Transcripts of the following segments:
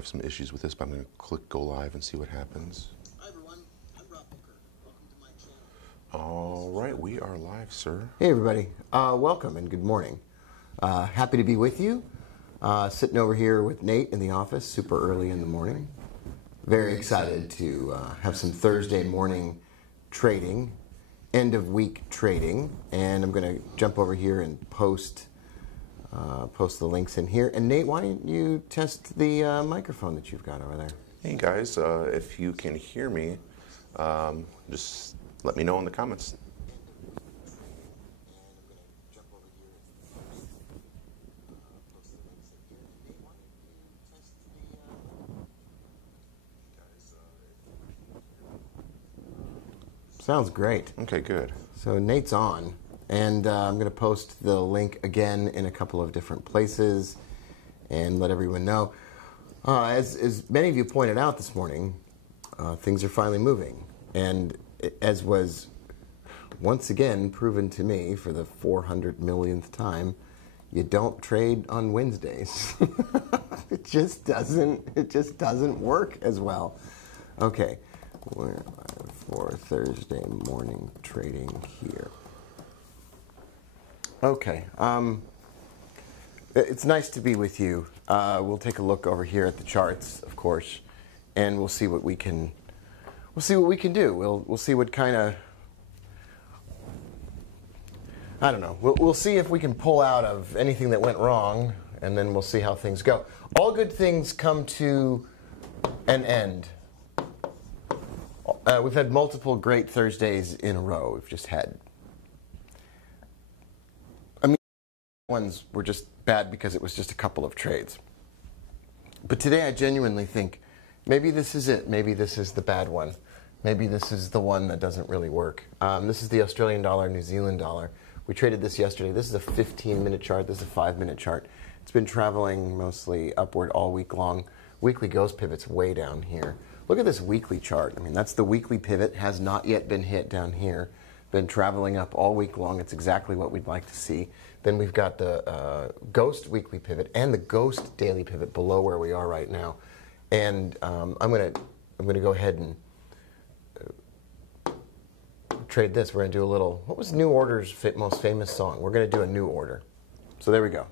have some issues with this, but I'm going to click go live and see what happens. Hi everyone, I'm Rob Booker. Welcome to my channel. All right, we are live, sir. Hey everybody, welcome and good morning. Happy to be with you. Sitting over here with Nate in the office, super early in the morning. Very excited to have some Thursday morning trading, end of week trading, and I'm going to jump over here and post the links in here. And Nate, why don't you test the microphone that you've got over there? Hey guys, if you can hear me, just let me know in the comments. Sounds great. Okay, good. So Nate's on, and I'm going to post the link again in a couple of different places and let everyone know. As many of you pointed out this morning, things are finally moving. And as was once again proven to me for the 400 millionth time, you don't trade on Wednesdays. It just doesn't work as well. Okay, we're live for Thursday morning trading here. Okay, it's nice to be with you. We'll take a look over here at the charts, of course, and we'll see what we can. We'll see what we can do. We'll see what kind of. I don't know. We'll see if we can pull out of anything that went wrong, and then we'll see how things go. All good things come to an end. We've had multiple great Thursdays in a row. We've just had. I mean, ones were just bad because it was just a couple of trades. But today I genuinely think maybe this is it. Maybe this is the bad one. Maybe this is the one that doesn't really work. This is the Australian dollar, New Zealand dollar. We traded this yesterday. This is a 15-minute chart. This is a 5-minute chart. It's been traveling mostly upward all week long. Weekly ghost pivot's way down here. Look at this weekly chart. I mean, that's the weekly pivot. Has not yet been hit down here. Been traveling up all week long. It's exactly what we'd like to see. Then we've got the ghost weekly pivot and the ghost daily pivot below where we are right now. And I'm gonna go ahead and trade this. We're gonna do a little. What was New Order's most famous song? We're gonna do a New Order. So there we go.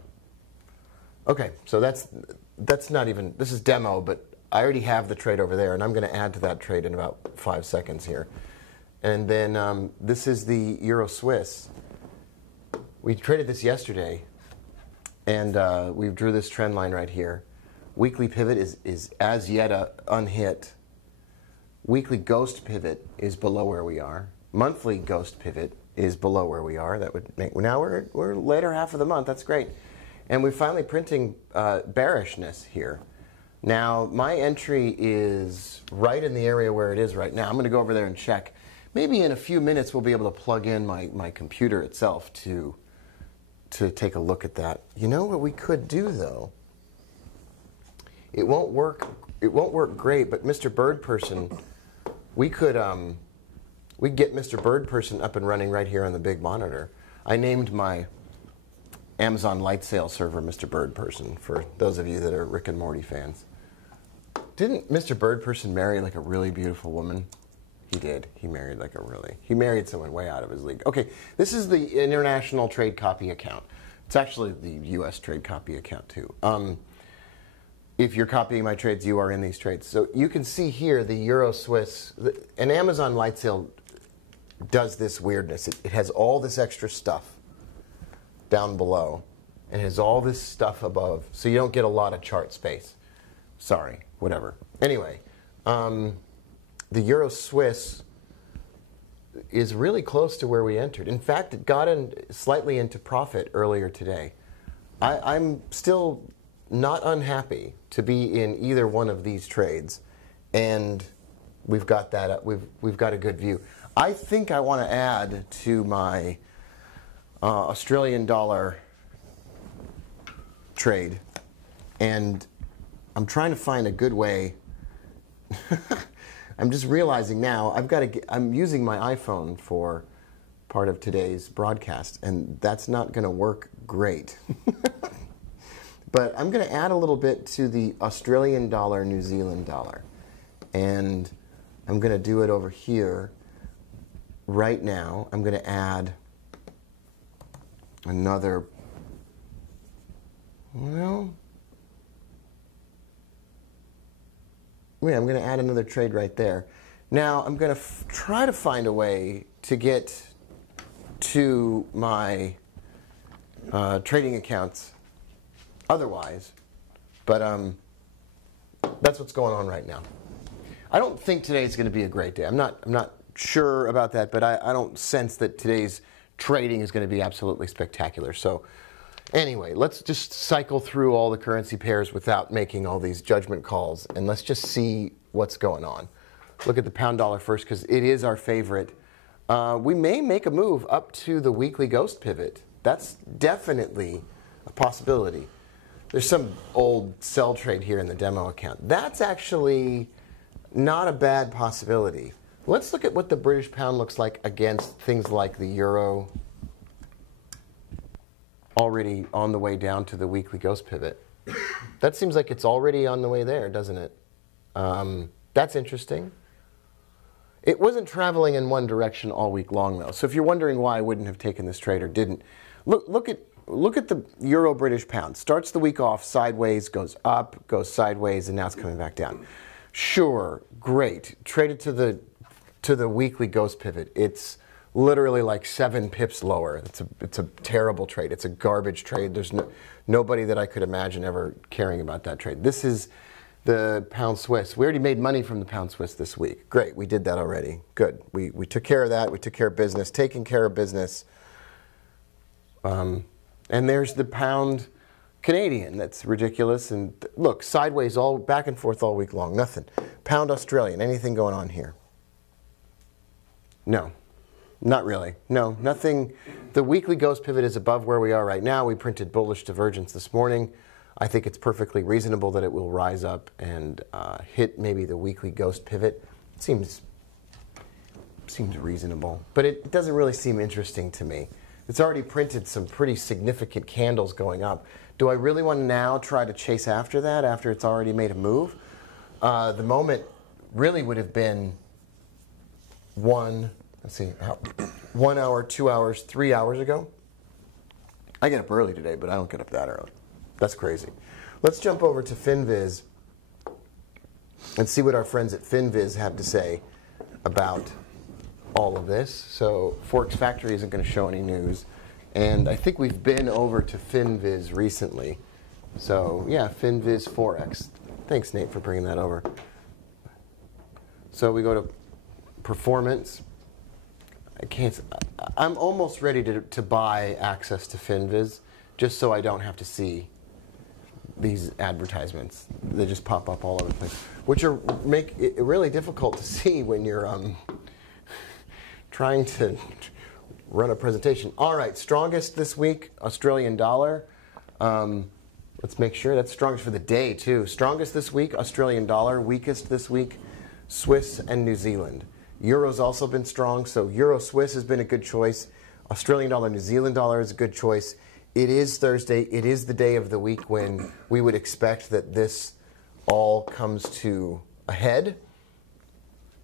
Okay, so that's not even. This is demo, but I already have the trade over there, and I'm going to add to that trade in about 5 seconds here. And then this is the Euro Swiss. We traded this yesterday, and we drew this trend line right here. Weekly pivot is as yet unhit. Weekly ghost pivot is below where we are. Monthly ghost pivot is below where we are. That would make now we're later half of the month. That's great, and we're finally printing bearishness here. Now, my entry is right in the area where it is right now. I'm going to go over there and check. Maybe in a few minutes we'll be able to plug in my computer itself to take a look at that. You know what we could do, though? It won't work great, but Mr. Bird Person, we could get Mr. Bird Person up and running right here on the big monitor. I named my Amazon light sale server Mr. Bird Person, for those of you that are Rick and Morty fans. Didn't Mr. Bird Person marry like a really beautiful woman? He did. He married someone way out of his league. Okay, this is the international trade copy account. It's actually the U.S. trade copy account too. If you're copying my trades, you are in these trades. So you can see here the Euro Swiss, an Amazon light sale does this weirdness. It has all this extra stuff down below and has all this stuff above, so you don't get a lot of chart space. Sorry, whatever. Anyway, the Euro Swiss is really close to where we entered. In fact, it got slightly into profit earlier today. I'm still not unhappy to be in either one of these trades, and we've got that. We've got a good view. I think I want to add to my Australian dollar trade, and I'm trying to find a good way. I'm just realizing now I'm using my iPhone for part of today's broadcast, and that's not going to work great. But I'm going to add a little bit to the Australian dollar, New Zealand dollar. And I'm going to do it over here right now. I'm going to add another, well, yeah, I'm going to add another trade right there. Now I'm going to try to find a way to get to my trading accounts otherwise, but that's what's going on right now. I don't think today is going to be a great day. I'm not sure about that, but I don't sense that today's trading is going to be absolutely spectacular. So anyway, let's just cycle through all the currency pairs without making all these judgment calls, and let's just see what's going on. Look at the pound dollar first, because it is our favorite. We may make a move up to the weekly ghost pivot. That's definitely a possibility. There's some old sell trade here in the demo account. That's actually not a bad possibility. Let's look at what the British pound looks like against things like the euro, already on the way down to the weekly ghost pivot. That seems like it's already on the way there, doesn't it? That's interesting. It wasn't traveling in one direction all week long, though. So if you're wondering why I wouldn't have taken this trade or didn't, look at the euro British pound. Starts the week off sideways, goes up, goes sideways, and now it's coming back down. Sure, great. Traded to the weekly ghost pivot. It's literally like 7 pips lower. It's a terrible trade. It's a garbage trade. There's nobody that I could imagine ever caring about that trade. This is the pound Swiss. We already made money from the pound Swiss this week. Great, we did that already. Good. We took care of that. We took care of business. Taking care of business. And there's the pound Canadian. That's ridiculous. And look, sideways, all back and forth all week long. Nothing. Pound Australian. Anything going on here? No. Not really. No, nothing. The weekly ghost pivot is above where we are right now. We printed bullish divergence this morning. I think it's perfectly reasonable that it will rise up and hit maybe the weekly ghost pivot. It seems reasonable, but it doesn't really seem interesting to me. It's already printed some pretty significant candles going up. Do I really want to now try to chase after that after it's already made a move? The moment really would have been 1 hour, 2 hours, 3 hours ago. I get up early today, but I don't get up that early. That's crazy. Let's jump over to FinViz and see what our friends at FinViz have to say about all of this. So Forex Factory isn't going to show any news. And I think we've been over to FinViz recently. So yeah, FinViz Forex. Thanks, Nate, for bringing that over. So we go to performance. I'm almost ready to buy access to FinViz just so I don't have to see these advertisements. They just pop up all over the place, which make it really difficult to see when you're trying to run a presentation. All right, strongest this week, Australian dollar. Let's make sure that's strongest for the day too. Strongest this week, Australian dollar. Weakest this week, Swiss and New Zealand. Euro's also been strong, so Euro Swiss has been a good choice. Australian dollar, New Zealand dollar is a good choice. It is Thursday. It is the day of the week when we would expect that this all comes to a head.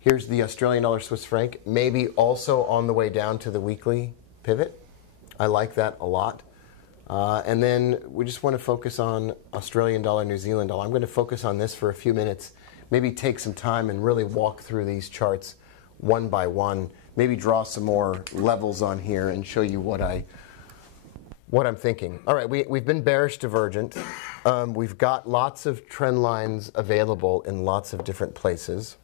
Here's the Australian dollar Swiss franc, maybe also on the way down to the weekly pivot. I like that a lot. And then we just want to focus on Australian dollar, New Zealand dollar. I'm going to focus on this for a few minutes, maybe take some time and really walk through these charts one by one, maybe draw some more levels on here and show you what I'm thinking. All right, we've been bearish divergent. We've got lots of trend lines available in lots of different places.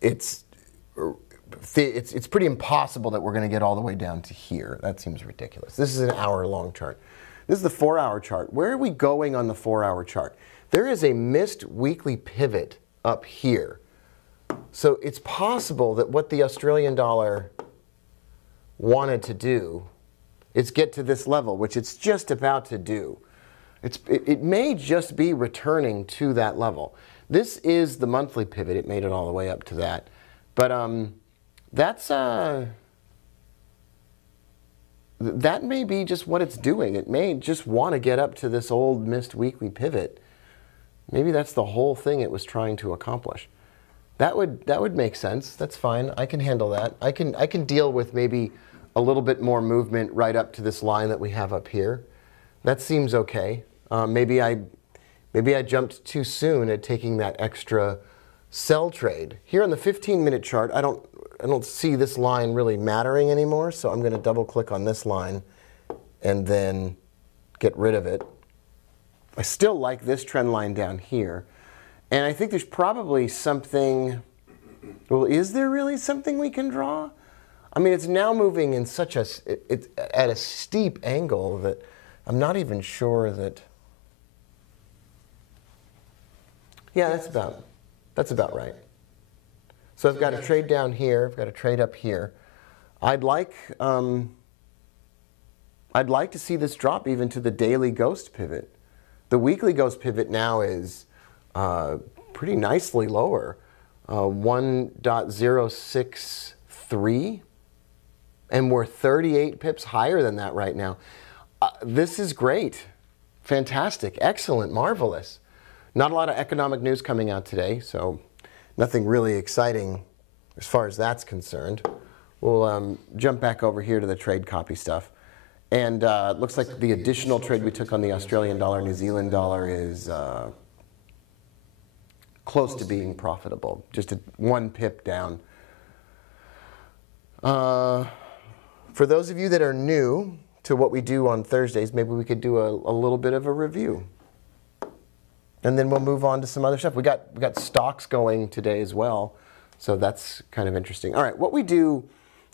It's pretty impossible that we're going to get all the way down to here. That seems ridiculous. This is an hour-long chart. This is the 4-hour chart. Where are we going on the 4-hour chart? There is a missed weekly pivot up here. So it's possible that what the Australian dollar wanted to do is get to this level, which it's just about to do. It may just be returning to that level. This is the monthly pivot. It made it all the way up to that. But that's that may be just what it's doing. It may just want to get up to this old missed weekly pivot. Maybe that's the whole thing it was trying to accomplish. That would make sense. That's fine. I can handle that. I can deal with maybe a little bit more movement right up to this line that we have up here. That seems okay. Maybe I jumped too soon at taking that extra sell trade. Here on the 15-minute chart, I don't see this line really mattering anymore, so I'm going to double click on this line and then get rid of it. I still like this trend line down here. And I think there's probably something, well, is there really something we can draw? I mean, it's now moving in such a, it's at a steep angle that I'm not even sure that, yeah, that's about right. So I've got a trade down here, I've got a trade up here. I'd like to see this drop even to the daily ghost pivot. The weekly ghost pivot now is pretty nicely lower, 1.063, and we're 38 pips higher than that right now. This is great, fantastic, excellent, marvelous. Not a lot of economic news coming out today, so nothing really exciting as far as that's concerned. We'll jump back over here to the trade copy stuff. And it looks like the additional trade we took on the Australian dollar, New Zealand dollar is close to being profitable, just 1 pip down. For those of you that are new to what we do on Thursdays, maybe we could do a little bit of a review. And then we'll move on to some other stuff. We got stocks going today as well, so that's kind of interesting. All right, what we do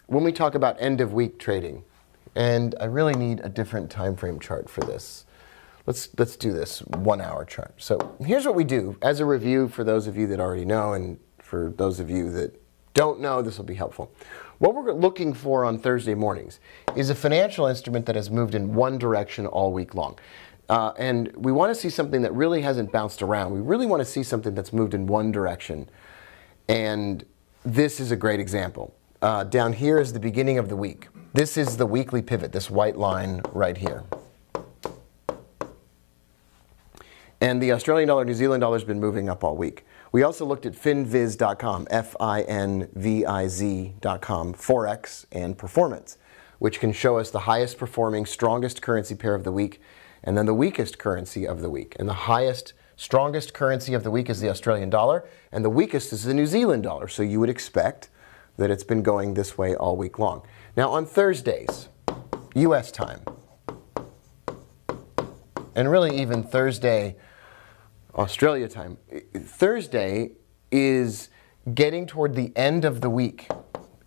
when we talk about end of week trading, and I really need a different time frame chart for this. Let's do this 1 hour chart. So here's what we do as a review for those of you that already know, and for those of you that don't know, this will be helpful. What we're looking for on Thursday mornings is a financial instrument that has moved in one direction all week long. And we want to see something that really hasn't bounced around. We really want to see something that's moved in one direction. And this is a great example. Down here is the beginning of the week. This is the weekly pivot, this white line right here. And the Australian dollar, New Zealand dollar has been moving up all week. We also looked at finviz.com, Finviz.com, Forex and performance, which can show us the highest performing, strongest currency pair of the week, and then the weakest currency of the week. And the highest, strongest currency of the week is the Australian dollar, and the weakest is the New Zealand dollar. So you would expect that it's been going this way all week long. Now on Thursdays, US time, and really even Thursday, Australia time, Thursday is getting toward the end of the week.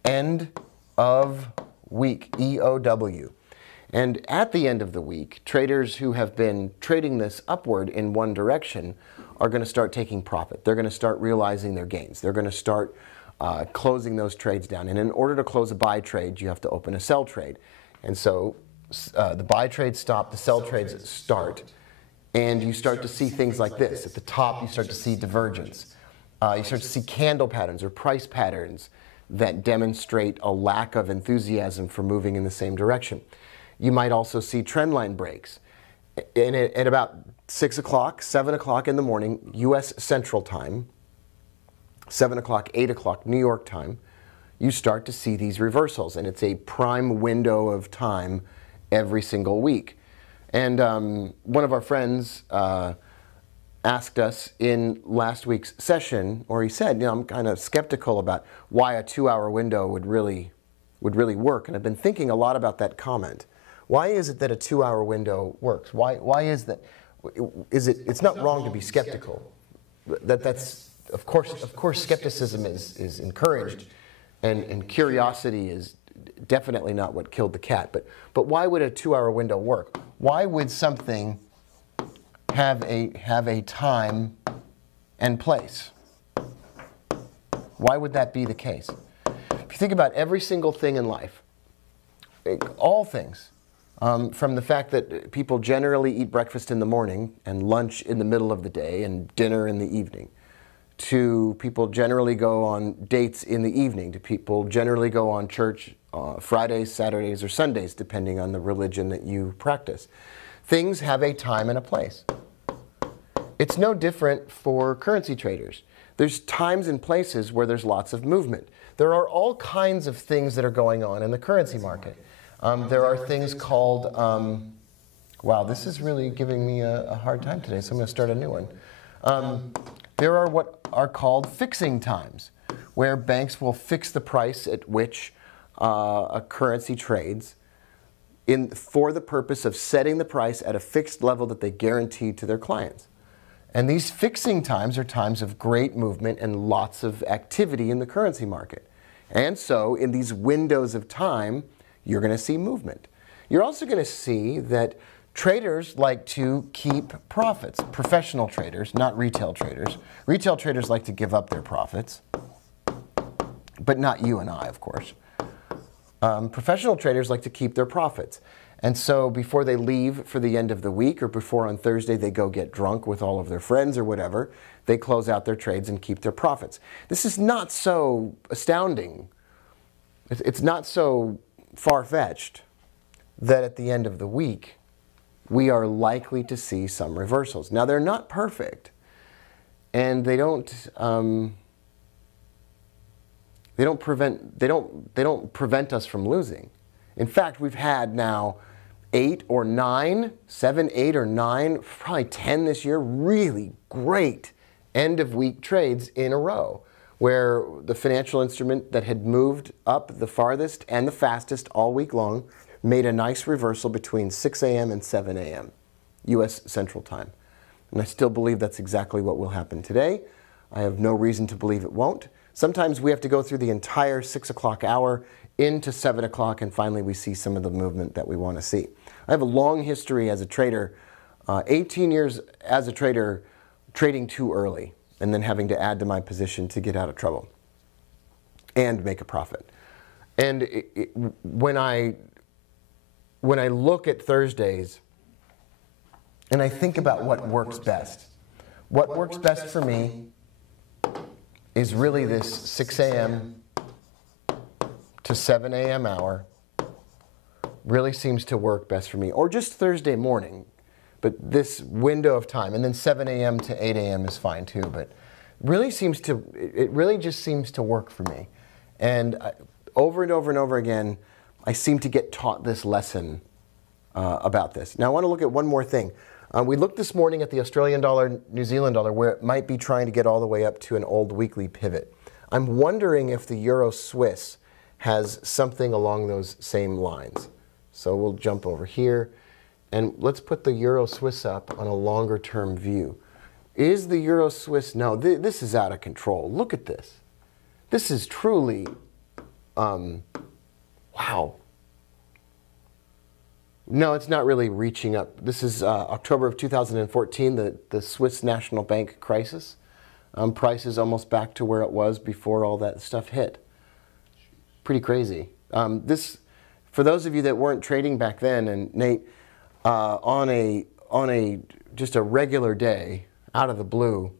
End of week, EOW. And at the end of the week, traders who have been trading this upward in one direction are going to start taking profit. They're going to start realizing their gains. They're going to start closing those trades down. And in order to close a buy trade, you have to open a sell trade. And so the buy trades stop, the sell trades start, and you start to see things like this. At the top, you start to see divergence. You start to see candle patterns or price patterns that demonstrate a lack of enthusiasm for moving in the same direction. You might also see trend line breaks. And at about 6 o'clock, 7 o'clock in the morning, US Central Time, 7 o'clock, 8 o'clock, New York time, you start to see these reversals. And it's a prime window of time every single week. And one of our friends asked us in last week's session, or he said, you know, I'm kind of skeptical about why a 2-hour window would really work. And I've been thinking a lot about that comment. Why is it that a 2-hour window works? Why is that? It's not wrong to be skeptical. That's of course skepticism is encouraged, and curiosity is definitely not what killed the cat. But why would a 2-hour window work? Why would something have a time and place? Why would that be the case? If you think about every single thing in life, all things, from the fact that people generally eat breakfast in the morning and lunch in the middle of the day and dinner in the evening, to people generally go on dates in the evening, to people generally go on church Fridays, Saturdays, or Sundays, depending on the religion that you practice. Things have a time and a place. It's no different for currency traders. There's times and places where there's lots of movement. There are all kinds of things that are going on in the currency market. There are things called, wow, this is really giving me a hard time today, so I'm going to start a new one. There are what are called fixing times, where banks will fix the price at which a currency trades for the purpose of setting the price at a fixed level that they guarantee to their clients. And these fixing times are times of great movement and lots of activity in the currency market. And so in these windows of time, you're going to see movement. You're also going to see that traders like to keep profits. Professional traders, not retail traders. Retail traders like to give up their profits, but not you and I, of course. Professional traders like to keep their profits. And so before they leave for the end of the week, or before on Thursday they go get drunk with all of their friends or whatever, they close out their trades and keep their profits. This is not so astounding. It's not so far-fetched that at the end of the week, we are likely to see some reversals. Now, they're not perfect, and they don't prevent us from losing. In fact, we've had now 8 or 9, 7, 8 or 9, probably 10 this year, really great end-of-week trades in a row, where the financial instrument that had moved up the farthest and the fastest all week long made a nice reversal between 6 a.m. and 7 a.m. U.S. Central Time. And I still believe that's exactly what will happen today. I have no reason to believe it won't. Sometimes we have to go through the entire 6 o'clock hour into 7 o'clock, and finally we see some of the movement that we want to see. I have a long history as a trader, 18 years as a trader, trading too early and then having to add to my position to get out of trouble and make a profit. And when I look at Thursdays and I think about what works best for me is really this 6 a.m. to 7 a.m. hour really seems to work best for me. Or just Thursday morning, but this window of time. And then 7 a.m. to 8 a.m. is fine too, but it really just seems to work for me. And over and over and over again, I seem to get taught this lesson about this. Now I want to look at one more thing. We looked this morning at the Australian dollar, New Zealand dollar, where it might be trying to get all the way up to an old weekly pivot. I'm wondering if the Euro Swiss has something along those same lines. So we'll jump over here and let's put the Euro Swiss up on a longer term view. Is the Euro Swiss, no, this is out of control. Look at this. This is truly, wow. No, it's not really reaching up. This is October of 2014, the Swiss National Bank crisis. Price is almost back to where it was before all that stuff hit. Pretty crazy. For those of you that weren't trading back then, and Nate, just a regular day, out of the blue,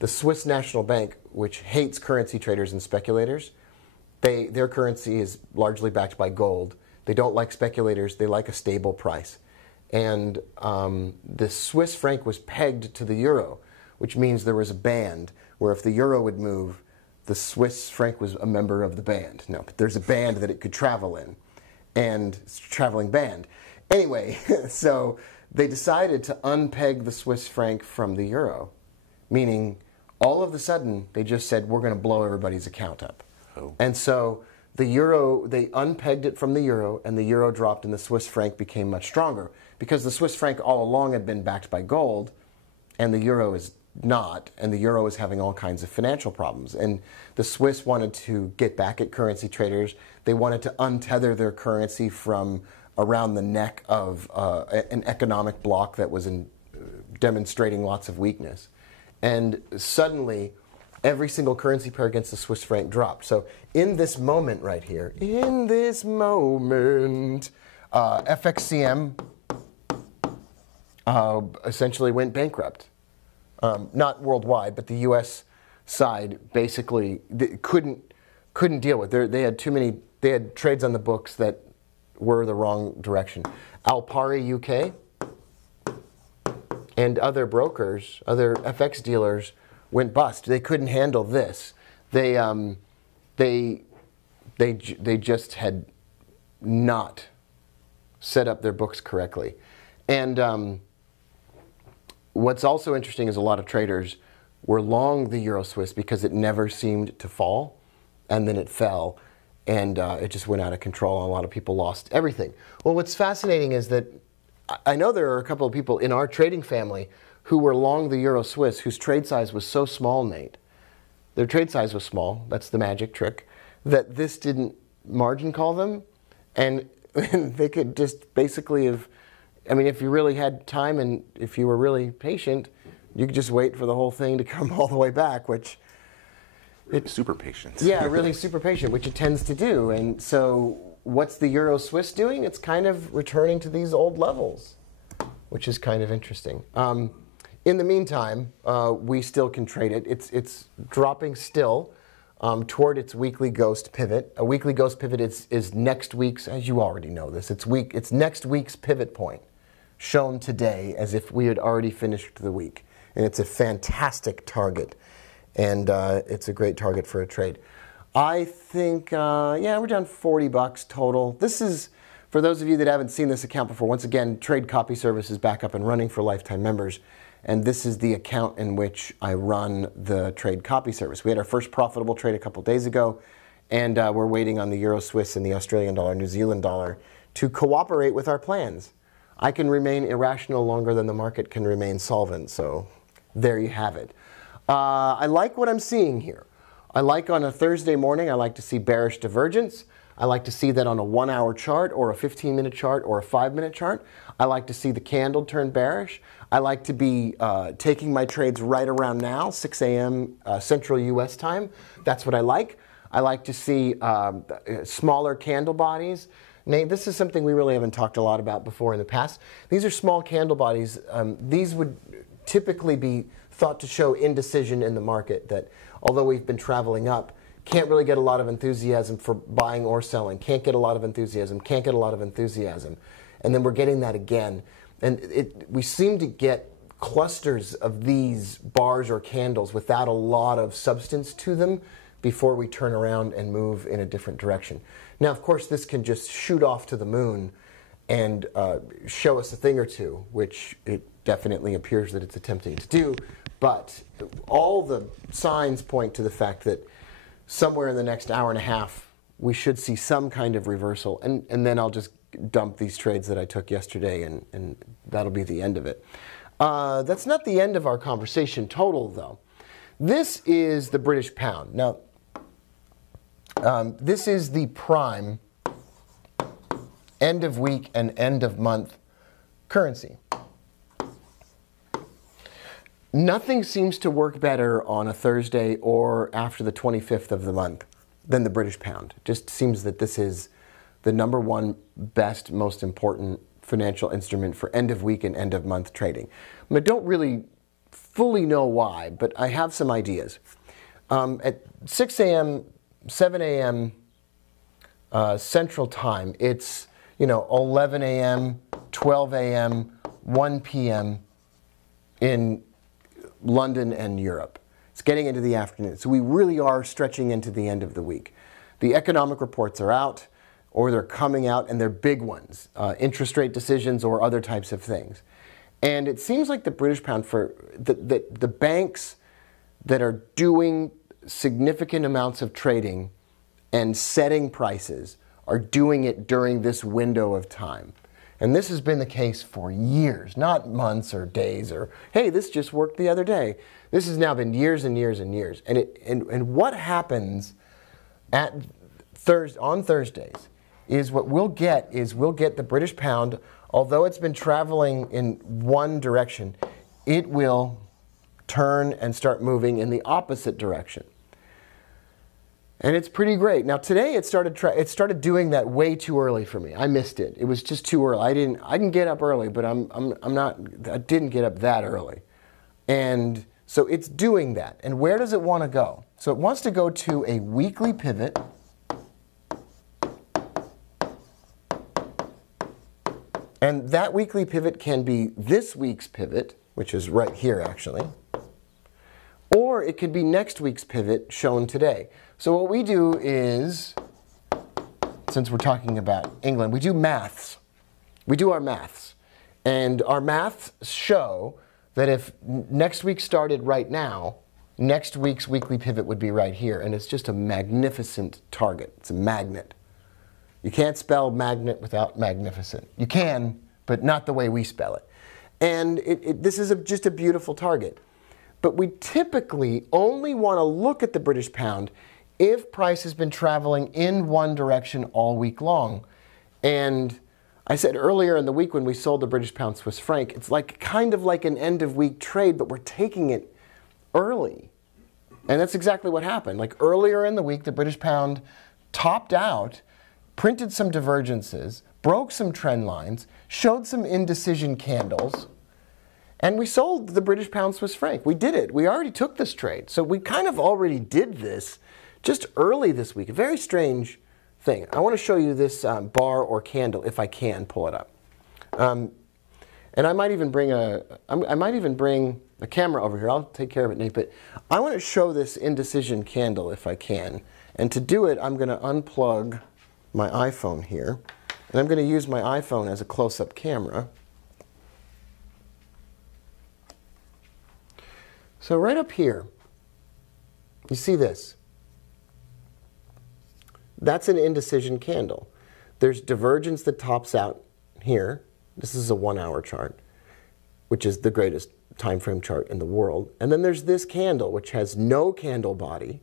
the Swiss National Bank, which hates currency traders and speculators, their currency is largely backed by gold. They don't like speculators. They like a stable price. And the Swiss franc was pegged to the euro, which means there was a band where if the euro would move, the Swiss franc was a member of the band. No, but there's a band that it could travel in, and it's a traveling band. Anyway, so they decided to unpeg the Swiss franc from the euro, meaning all of a sudden they just said, we're going to blow everybody's account up. Oh. And so the euro, they unpegged it from the euro, and the euro dropped and the Swiss franc became much stronger, because the Swiss franc all along had been backed by gold, and the euro is not, and the euro is having all kinds of financial problems. And the Swiss wanted to get back at currency traders. They wanted to untether their currency from around the neck of an economic bloc that was demonstrating lots of weakness. And suddenly, every single currency pair against the Swiss franc dropped. So in this moment right here, in this moment, FXCM essentially went bankrupt. Not worldwide, but the U.S. side basically couldn't deal with. They had too many. They had trades on the books that were the wrong direction. Alpari UK and other brokers, other FX dealers went bust. They couldn't handle this. They just had not set up their books correctly. And what's also interesting is a lot of traders were long the Euro Swiss because it never seemed to fall, and then it fell, and it just went out of control, and a lot of people lost everything. Well, what's fascinating is that I know there are a couple of people in our trading family who were long the Euro Swiss whose trade size was so small, Nate. Their trade size was small, that's the magic trick, that this didn't margin call them, and they could just basically have, I mean, if you really had time and if you were really patient, you could just wait for the whole thing to come all the way back, which... Super patient. Yeah, really super patient, which it tends to do. And so what's the Euro Swiss doing? It's kind of returning to these old levels, which is kind of interesting. In the meantime, we still can trade it. It's dropping still toward its weekly ghost pivot. A weekly ghost pivot is next week's, as you already know this, it's next week's pivot point, shown today as if we had already finished the week. And it's a fantastic target. And it's a great target for a trade. I think, yeah, we're down $40 total. This is, for those of you that haven't seen this account before, once again, Trade Copy Service is back up and running for lifetime members. And this is the account in which I run the Trade Copy Service. We had our first profitable trade a couple days ago, and we're waiting on the Euro Swiss and the Australian dollar, New Zealand dollar to cooperate with our plans. I can remain irrational longer than the market can remain solvent, so there you have it. I like what I'm seeing here. I like on a Thursday morning, I like to see bearish divergence. I like to see that on a 1-hour chart or a 15-minute chart or a 5-minute chart. I like to see the candle turn bearish. I like to be taking my trades right around now, 6 a.m. Central U.S. time. That's what I like. I like to see smaller candle bodies. Nate, this is something we really haven't talked a lot about before in the past. These are small candle bodies. These would typically be thought to show indecision in the market, that although we've been traveling up, can't really get a lot of enthusiasm for buying or selling, can't get a lot of enthusiasm, can't get a lot of enthusiasm. And then we're getting that again. And we seem to get clusters of these bars or candles without a lot of substance to them before we turn around and move in a different direction. Now, of course, this can just shoot off to the moon and show us a thing or two, which it definitely appears that it's attempting to do. But all the signs point to the fact that somewhere in the next hour and a half, we should see some kind of reversal. And then I'll just dump these trades that I took yesterday, and that'll be the end of it. That's not the end of our conversation total, though. This is the British pound. Now, this is the prime end of week and end of month currency. Nothing seems to work better on a Thursday or after the 25th of the month than the British pound. It just seems that this is the #1 best, most important financial instrument for end of week and end of month trading. I don't really fully know why, but I have some ideas. At 6 a.m., 7 a.m. Central Time, it's 11 a.m., 12 a.m., 1 p.m. in London and Europe. It's getting into the afternoon. So we really are stretching into the end of the week. The economic reports are out, or they're coming out, and they're big ones, interest rate decisions or other types of things. And it seems like the British pound, for the banks that are doing significant amounts of trading and setting prices are doing it during this window of time. And this has been the case for years, not months or days or, hey, this just worked the other day. This has now been years and years and years. And what happens on Thursdays is we'll get the British pound, although it's been traveling in one direction, it will turn and start moving in the opposite direction. And it's pretty great. Now today it started doing that way too early for me. I missed it. It was just too early. I can get up early, but I didn't get up that early. And So it's doing that. And where does it want to go? So it wants to go to a weekly pivot. And that weekly pivot can be this week's pivot, which is right here actually. Or it could be next week's pivot shown today. So what we do is, since we're talking about England, we do maths. We do our maths. And our maths show that if next week started right now, next week's weekly pivot would be right here. And it's just a magnificent target. It's a magnet. You can't spell magnet without magnificent. You can, but not the way we spell it. And this is just a beautiful target. But we typically only want to look at the British pound if price has been traveling in one direction all week long. And I said earlier in the week when we sold the British pound Swiss franc, it's like kind of like an end of week trade, but we're taking it early. And that's exactly what happened. Like earlier in the week, the British pound topped out, printed some divergences, broke some trend lines, showed some indecision candles, and we sold the British pound Swiss franc. We did it. We already took this trade. So we kind of already did this just early this week. A very strange thing. I want to show you this bar or candle if I can pull it up. And I might even bring a camera over here. I'll take care of it, Nate. But I want to show this indecision candle if I can. And to do it, I'm going to unplug my iPhone here. And I'm going to use my iPhone as a close-up camera. So right up here, you see this. That's an indecision candle. There's divergence that tops out here. This is a 1-hour chart, which is the greatest time frame chart in the world. And then there's this candle, which has no candle body.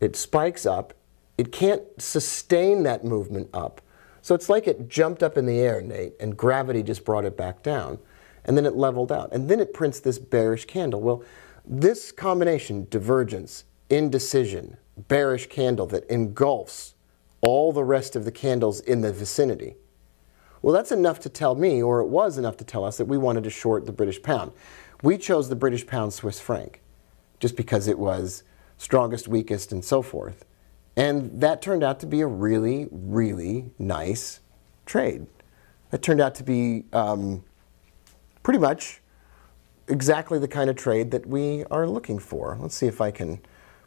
It spikes up. It can't sustain that movement up. So it's like it jumped up in the air, Nate, and gravity just brought it back down. And then it leveled out. And then it prints this bearish candle. Well, this combination, divergence, indecision, bearish candle that engulfs all the rest of the candles in the vicinity. Well, that's enough to tell me, or it was enough to tell us, that we wanted to short the British pound. We chose the British pound Swiss franc just because it was strongest, weakest, and so forth. And that turned out to be a really, really nice trade. That turned out to be pretty much exactly the kind of trade that we are looking for. Let's see if I can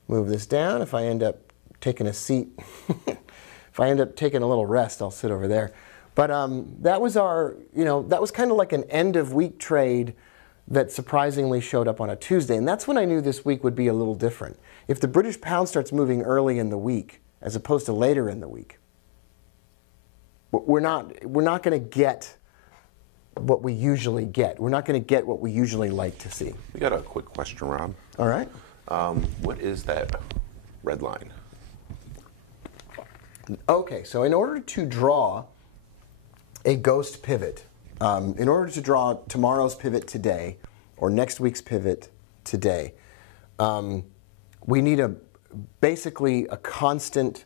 move this down. If I end up taking a seat, if I end up taking a little rest, I'll sit over there. But that was our, that was kind of like an end of week trade that surprisingly showed up on a Tuesday. And that's when I knew this week would be a little different. If the British pound starts moving early in the week, as opposed to later in the week, we're not going to get what we usually get. We're not going to get what we usually like to see. We got a quick question, Rob. All right. What is that red line? Okay, so in order to draw a ghost pivot, in order to draw tomorrow's pivot today or next week's pivot today, we need basically a constant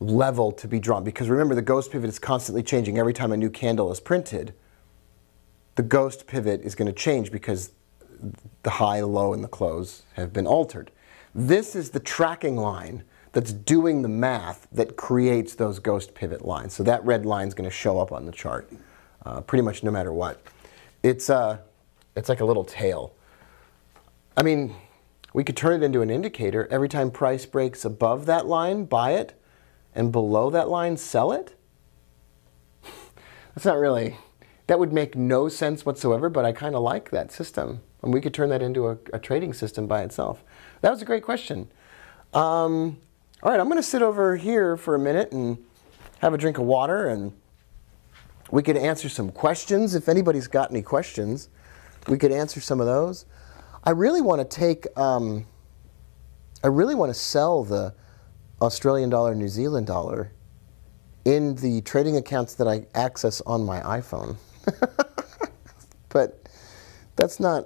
level to be drawn. Because remember, the ghost pivot is constantly changing every time a new candle is printed. The ghost pivot is going to change because the high, low, and the close have been altered. This is the tracking line that's doing the math that creates those ghost pivot lines. So that red line is going to show up on the chart pretty much no matter what. It's like a little tail. I mean, we could turn it into an indicator. Every time price breaks above that line, buy it, and below that line, sell it. That's not really... That would make no sense whatsoever, but I kind of like that system. And we could turn that into a trading system by itself. That was a great question. All right, I'm going to sit over here for a minute and have a drink of water, and we could answer some questions. If anybody's got any questions, we could answer some of those. I really want to take, I really want to sell the Australian dollar, New Zealand dollar in the trading accounts that I access on my iPhone. But that's not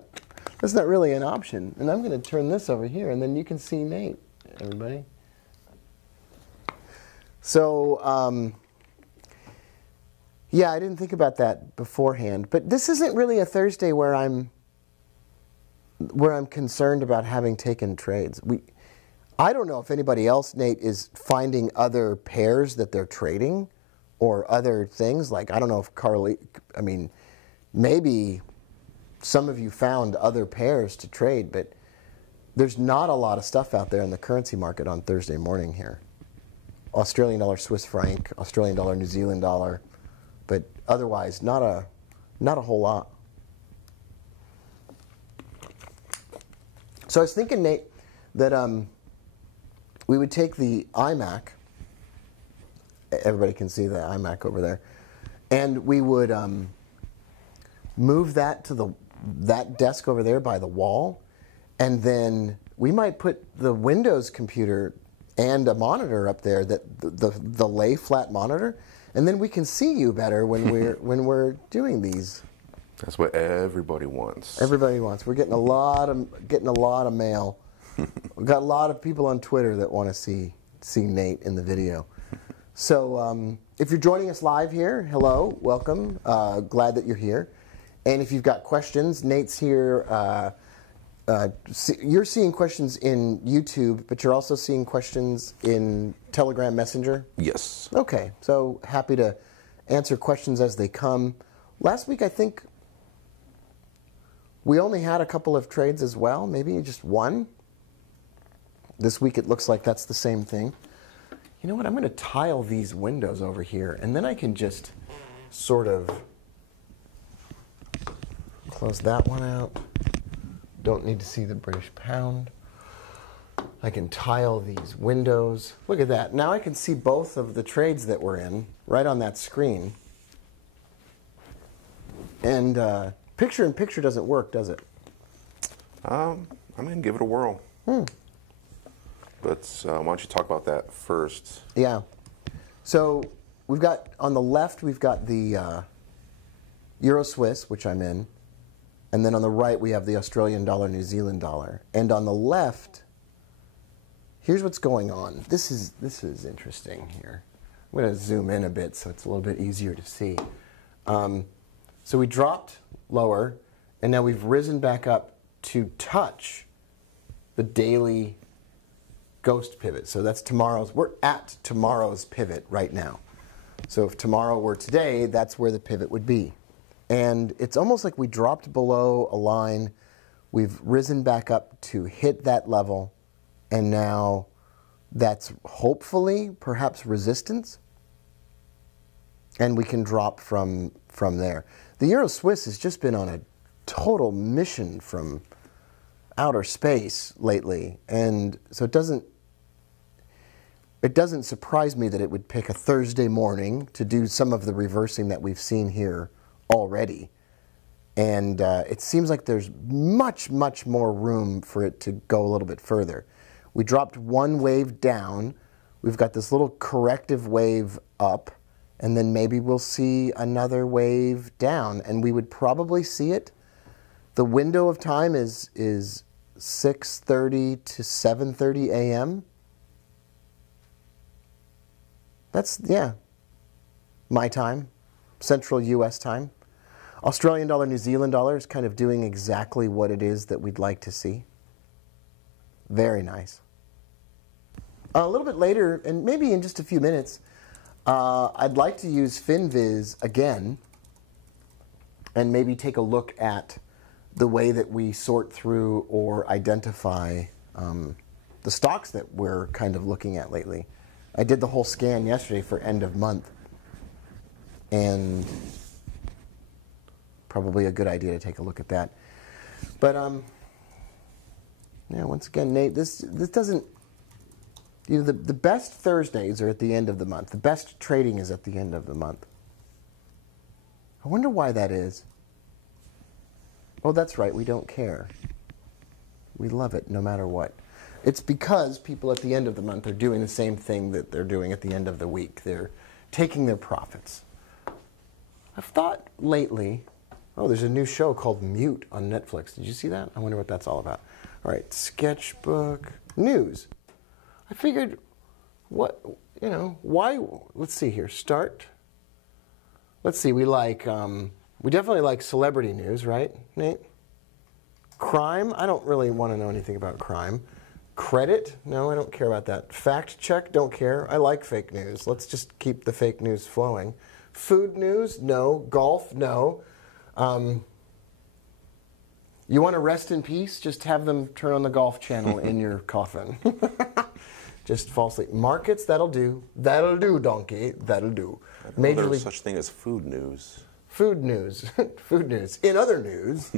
really an option. And I'm going to turn this over here, and then you can see Nate, everybody. So, yeah, I didn't think about that beforehand. But this isn't really a Thursday where I'm where I'm concerned about having taken trades. I don't know if anybody else, Nate, is finding other pairs that they're trading or other things. Like, I don't know if Carly, I mean, maybe some of you found other pairs to trade, but there's not a lot of stuff out there in the currency market on Thursday morning here. Australian dollar, Swiss franc, Australian dollar, New Zealand dollar, but otherwise not a whole lot. So I was thinking, Nate, that we would take the iMac. Everybody can see the iMac over there, and we would move that to that desk over there by the wall, and then we might put the Windows computer and a monitor up there, that the lay flat monitor, and then we can see you better when we're doing these. That's what everybody wants. Everybody wants. We're getting a lot of mail. We've got a lot of people on Twitter that want to see Nate in the video. So if you're joining us live here, hello, welcome. Glad that you're here. And if you've got questions, Nate's here. You're seeing questions in YouTube, but you're also seeing questions in Telegram Messenger? Yes. Okay, so happy to answer questions as they come. Last week, I think we only had a couple of trades as well, maybe just one. This week, it looks like that's the same thing. You know what? I'm going to tile these windows over here, and then I can just sort of close that one out. Don't need to see the British pound. I can tile these windows. Look at that. Now I can see both of the trades that we're in right on that screen. And picture-in-picture doesn't work, does it? I'm going to give it a whirl. But why don't you talk about that first? Yeah. So we've got, on the left, we've got the Euro Swiss, which I'm in. And then on the right, we have the Australian dollar, New Zealand dollar. And on the left, here's what's going on. This is interesting here. I'm going to zoom in a bit so it's a little bit easier to see. So we dropped lower, and now we've risen back up to touch the daily ghost pivot. So that's tomorrow's. We're at tomorrow's pivot right now. So if tomorrow were today, that's where the pivot would be. And it's almost like we dropped below a line, we've risen back up to hit that level, and now that's hopefully perhaps resistance, and we can drop from there. The Euro Swiss has just been on a total mission from outer space lately, and so it doesn't surprise me that it would pick a Thursday morning to do some of the reversing that we've seen here already. And it seems like there's much, much more room for it to go a little bit further. We dropped one wave down. We've got this little corrective wave up, and then maybe we'll see another wave down, and we would probably see it. The window of time is 6:30 to 7:30 a.m. That's, yeah, my time, Central U.S. time. Australian dollar, New Zealand dollar is kind of doing exactly what it is that we'd like to see. Very nice. A little bit later, and maybe in just a few minutes, I'd like to use FinViz again and maybe take a look at the way that we sort through or identify the stocks that we're kind of looking at lately. I did the whole scan yesterday for end of month, and probably a good idea to take a look at that. But yeah, once again, Nate, this doesn't, you know, the best Thursdays are at the end of the month. The best trading is at the end of the month. I wonder why that is. Oh, that's right, we don't care. We love it no matter what. It's because people at the end of the month are doing the same thing that they're doing at the end of the week. They're taking their profits. I've thought lately, oh, there's a new show called Mute on Netflix. Did you see that? I wonder what that's all about. All right, sketchbook, news. I figured, what, you know, why, let's see here, start. Let's see, we definitely like celebrity news, right, Nate? Crime, I don't really want to know anything about crime. Credit, no, I don't care about that. Fact check, don't care. I like fake news. Let's just keep the fake news flowing. Food news, no. Golf, no. You want to rest in peace? Just have them turn on the Golf Channel in your coffin. Just fall asleep. Markets, that'll do. That'll do, donkey. That'll do. I didn't know there was such thing as food news. Food news. Food news. In other news.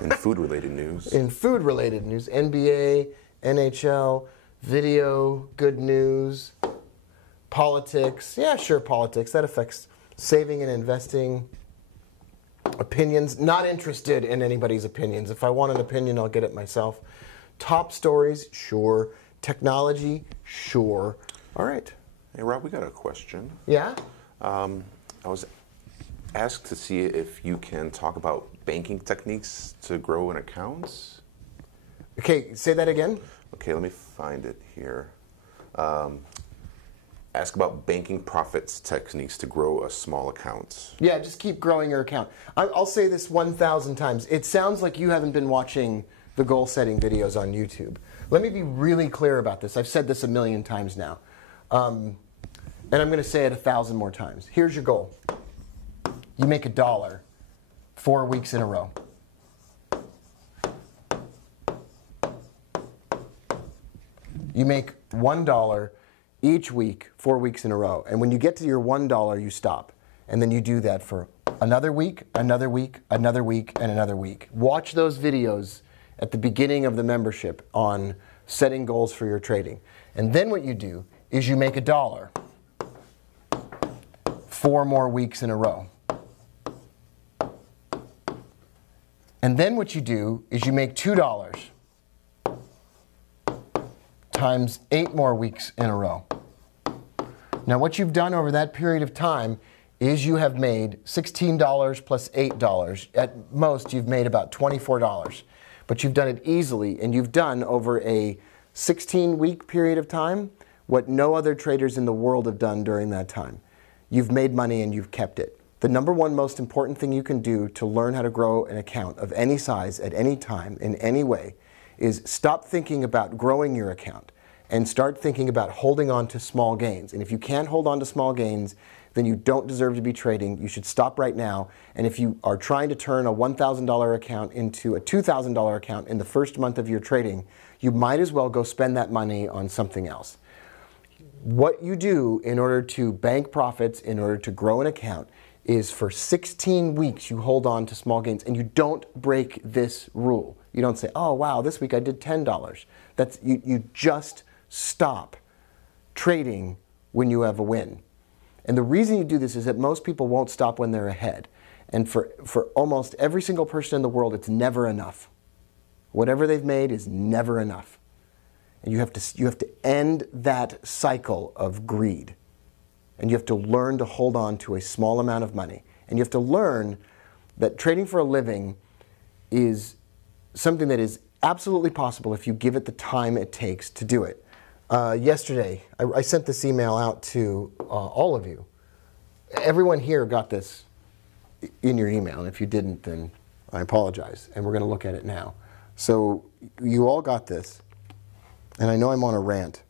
In food-related news. In food-related news. NBA, NHL, video, good news, politics. Yeah, sure, politics. That affects saving and investing. Opinions. Not interested in anybody's opinions. If I want an opinion, I'll get it myself. Top stories. Sure. Technology. Sure. All right. Hey, Rob, we got a question. Yeah? I was asked to see if you can talk about banking techniques to grow an account. Okay, say that again. Okay, let me find it here. Ask about banking profits techniques to grow a small account. Yeah, just keep growing your account. I'll say this 1,000 times. It sounds like you haven't been watching the goal setting videos on YouTube. Let me be really clear about this. I've said this 1,000,000 times now. And I'm going to say it 1,000 more times. Here's your goal. You make $1 4 weeks in a row. You make $1 each week, 4 weeks in a row. And when you get to your $1, you stop. And then you do that for another week, another week, another week, and another week. Watch those videos at the beginning of the membership on setting goals for your trading. And then what you do is you make $1 4 more weeks in a row. And then what you do is you make $2 times 8 more weeks in a row. Now what you've done over that period of time is you have made $16 plus $8. At most, you've made about $24. But you've done it easily, and you've done over a 16-week period of time what no other traders in the world have done during that time. You've made money and you've kept it. The number one most important thing you can do to learn how to grow an account of any size at any time in any way is stop thinking about growing your account and start thinking about holding on to small gains. And if you can't hold on to small gains, then you don't deserve to be trading. You should stop right now. And if you are trying to turn a $1,000 account into a $2,000 account in the first month of your trading, you might as well go spend that money on something else. What you do in order to bank profits, in order to grow an account, is for 16 weeks you hold on to small gains, and you don't break this rule. You don't say, oh wow, this week I did $10. You just stop trading when you have a win. And the reason you do this is that most people won't stop when they're ahead. And for almost every single person in the world, it's never enough. Whatever they've made is never enough. And you have to end that cycle of greed. And you have to learn to hold on to a small amount of money. And you have to learn that trading for a living is something that is absolutely possible if you give it the time it takes to do it. Yesterday, I sent this email out to all of you. Everyone here got this in your email, and if you didn't, then I apologize, and we're going to look at it now. So you all got this, and I know I'm on a rant,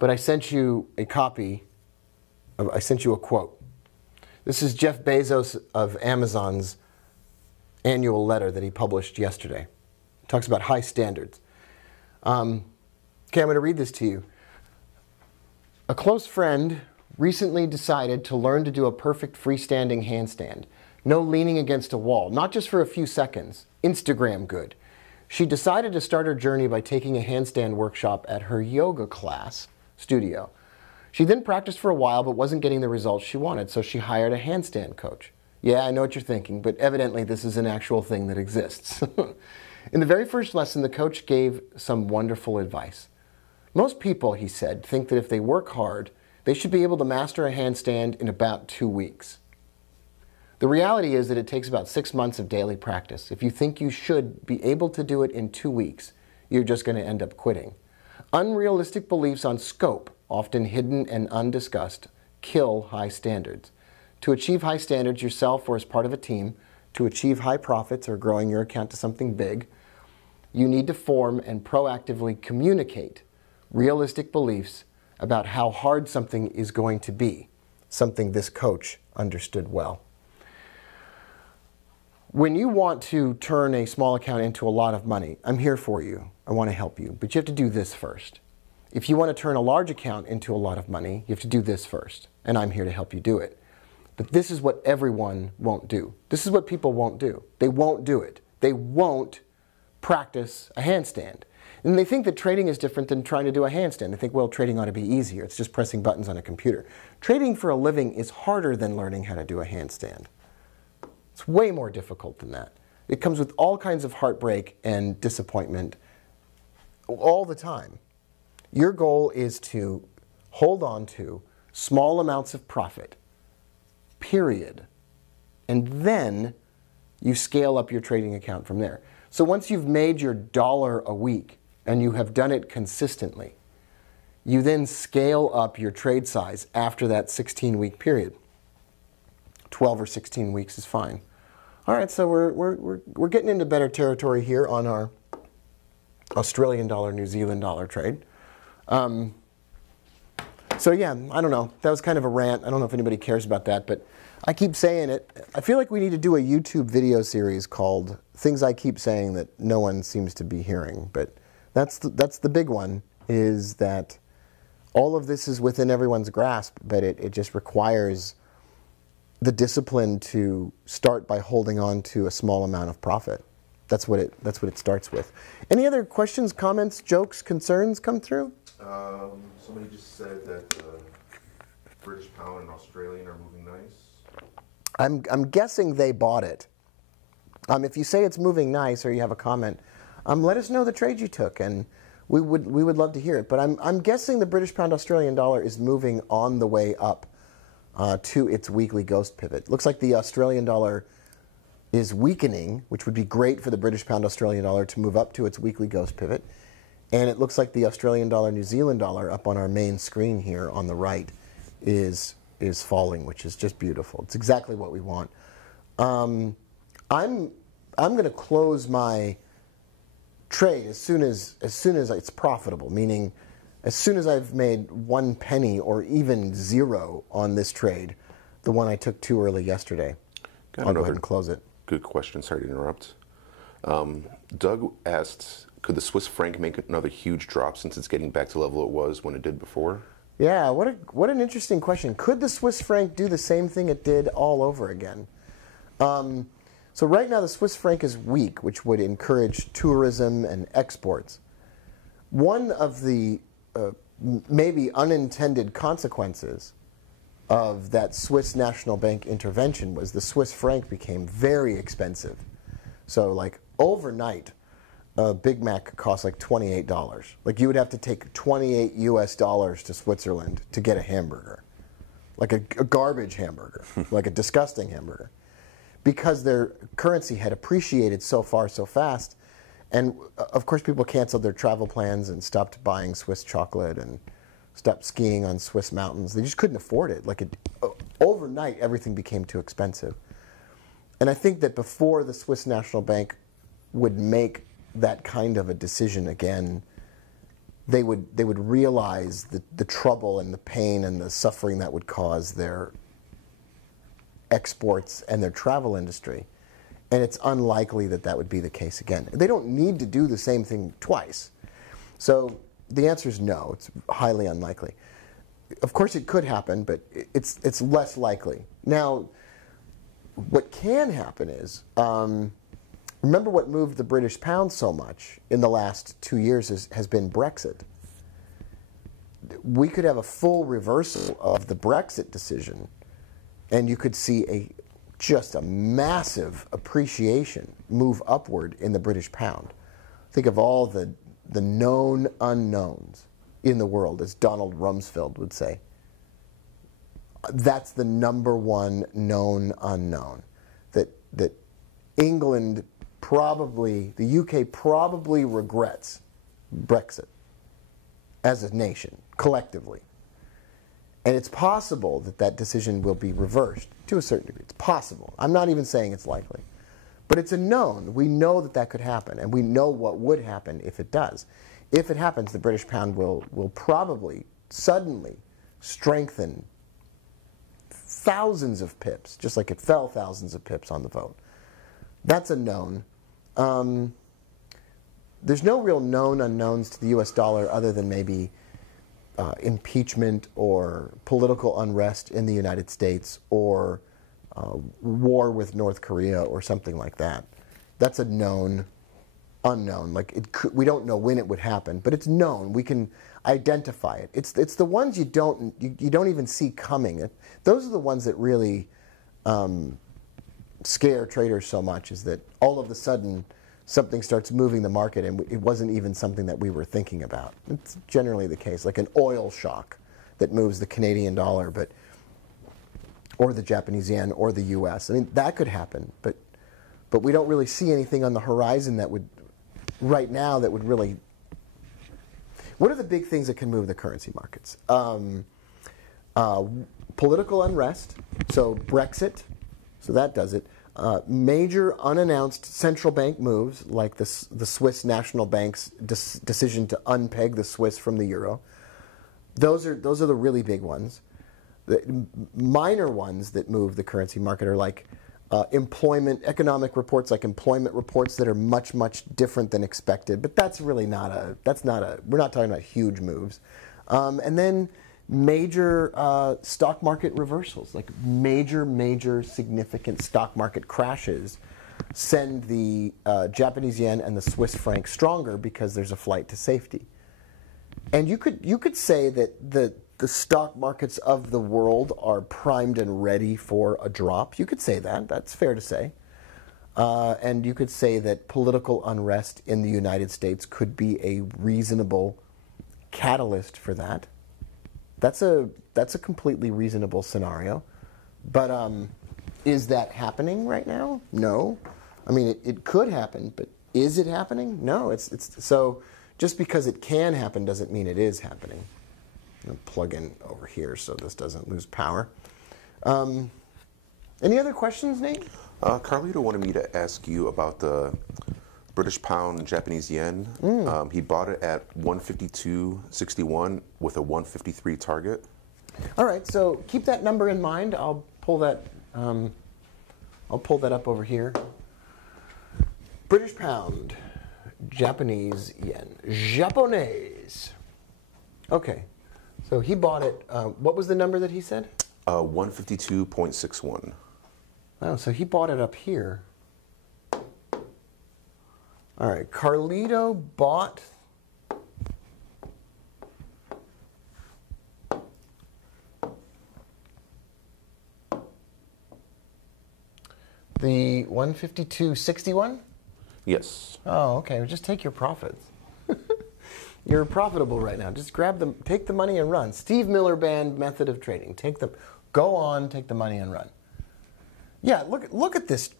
but I sent you a copy, I sent you a quote. This is Jeff Bezos of Amazon's annual letter that he published yesterday. It talks about high standards. Okay, I'm going to read this to you. A close friend recently decided to learn to do a perfect freestanding handstand. No leaning against a wall, not just for a few seconds. Instagram good. She decided to start her journey by taking a handstand workshop at her yoga class studio. She then practiced for a while but wasn't getting the results she wanted, so she hired a handstand coach. Yeah, I know what you're thinking, but evidently this is an actual thing that exists. In the very first lesson, the coach gave some wonderful advice. Most people, he said, think that if they work hard, they should be able to master a handstand in about 2 weeks. The reality is that it takes about 6 months of daily practice. If you think you should be able to do it in 2 weeks, you're just going to end up quitting. Unrealistic beliefs on scope, often hidden and undiscussed, kill high standards. To achieve high standards yourself or as part of a team, to achieve high profits or growing your account to something big, you need to form and proactively communicate realistic beliefs about how hard something is going to be, something this coach understood well. When you want to turn a small account into a lot of money, I'm here for you. I want to help you, but you have to do this first. If you want to turn a large account into a lot of money, you have to do this first, and I'm here to help you do it. But this is what everyone won't do. This is what people won't do. They won't do it. They won't practice a handstand. And they think that trading is different than trying to do a handstand. They think, well, trading ought to be easier. It's just pressing buttons on a computer. Trading for a living is harder than learning how to do a handstand. It's way more difficult than that. It comes with all kinds of heartbreak and disappointment all the time. Your goal is to hold on to small amounts of profit, period. And then you scale up your trading account from there. So once you've made your $1 a week and you have done it consistently, you then scale up your trade size after that 16-week period. 12 or 16 weeks is fine. All right, so we're getting into better territory here on our Australian dollar, New Zealand dollar trade. So yeah, I don't know. That was kind of a rant. I don't know if anybody cares about that, but I keep saying it. I feel like we need to do a YouTube video series called Things I Keep Saying That No One Seems to Be Hearing. But that's the big one, is that all of this is within everyone's grasp, but it just requires the discipline to start by holding on to a small amount of profit. That's what it starts with. Any other questions, comments, jokes, concerns come through? Somebody just said that British pound and Australian are moving nice. I'm guessing they bought it. If you say it's moving nice or you have a comment, let us know the trade you took, and we would love to hear it. But I'm guessing the British pound Australian dollar is moving on the way up to its weekly ghost pivot. Looks like the Australian dollar is weakening, which would be great for the British pound Australian dollar to move up to its weekly ghost pivot. And it looks like the Australian dollar New Zealand dollar up on our main screen here on the right is falling, which is just beautiful. It's exactly what we want. I'm going to close my trade as soon as it's profitable, meaning as soon as I've made 1 penny or even 0 on this trade, the one I took too early yesterday. I'll go ahead and close it. Good question. Sorry to interrupt. Doug asked, could the Swiss franc make another huge drop since it's getting back to the level it was when it did before? Yeah, what an interesting question. Could the Swiss franc do the same thing it did all over again? So right now the Swiss franc is weak, which would encourage tourism and exports. One of the maybe unintended consequences of that Swiss National Bank intervention was the Swiss franc became very expensive. So like overnight, a Big Mac cost like $28. Like you would have to take 28 US dollars to Switzerland to get a hamburger. Like a garbage hamburger, like a disgusting hamburger. Because their currency had appreciated so far so fast. And of course people canceled their travel plans and stopped buying Swiss chocolate and stopped skiing on Swiss mountains. They just couldn't afford it. Overnight, everything became too expensive. And I think that before the Swiss National Bank would make that kind of a decision again, they would realize the trouble and the pain and the suffering that would cause their exports and their travel industry. And it's unlikely that that would be the case again. They don't need to do the same thing twice. So the answer is no. It's highly unlikely. Of course it could happen, but it's less likely. Now, what can happen is, remember what moved the British pound so much in the last 2 years has been Brexit. We could have a full reversal of the Brexit decision, and you could see just a massive appreciation move upward in the British pound. Think of all the known unknowns in the world, as Donald Rumsfeld would say. That's the #1 known unknown. That England probably, the UK probably regrets Brexit as a nation, collectively. And it's possible that that decision will be reversed to a certain degree. It's possible. I'm not even saying it's likely. But it's a known. We know that that could happen, and we know what would happen if it does. If it happens, the British pound will probably suddenly strengthen thousands of pips, just like it fell thousands of pips on the vote. That's a known. There's no real known unknowns to the U.S. dollar other than maybe impeachment or political unrest in the United States or war with North Korea or something like that. That's a known unknown. Like we don't know when it would happen, but it's known. We can identify it. It's the ones you don't even see coming. Those are the ones that really scare traders so much. Is that all of a sudden something starts moving the market and it wasn't even something that we were thinking about. It's generally the case, like an oil shock that moves the Canadian dollar, or the Japanese yen or the U.S. I mean, that could happen, but we don't really see anything on the horizon that would, right now, that would really. What are the big things that can move the currency markets? Political unrest, so Brexit, so that does it. Major unannounced central bank moves, like the Swiss National Bank's decision to unpeg the Swiss from the euro. Those are the really big ones. The minor ones that move the currency market are like economic reports, like employment reports that are much, much different than expected. But that's really not we're not talking about huge moves. And then major stock market reversals, like major significant stock market crashes send the Japanese yen and the Swiss franc stronger because there's a flight to safety. And you could say that the stock markets of the world are primed and ready for a drop. You could say that. That's fair to say. And you could say that political unrest in the United States could be a reasonable catalyst for that. That's a completely reasonable scenario. But is that happening right now? No. I mean, it could happen, but is it happening? No. So just because it can happen doesn't mean it is happening. I'm going to plug in over here so this doesn't lose power. Any other questions, Nate? Carlito wanted me to ask you about the British pound and Japanese yen. He bought it at 152.61 with a 153 target. All right, so keep that number in mind. I'll pull that up over here. British pound, Japanese yen, Japonese. Okay, so he bought it. What was the number that he said? 152.61. Oh, so he bought it up here. All right, Carlito bought the 152.61? Yes. Oh, okay. Well, just take your profits. You're profitable right now. Just grab them, take the money and run. Steve Miller Band method of trading. Go on, take the money and run. Yeah, look at this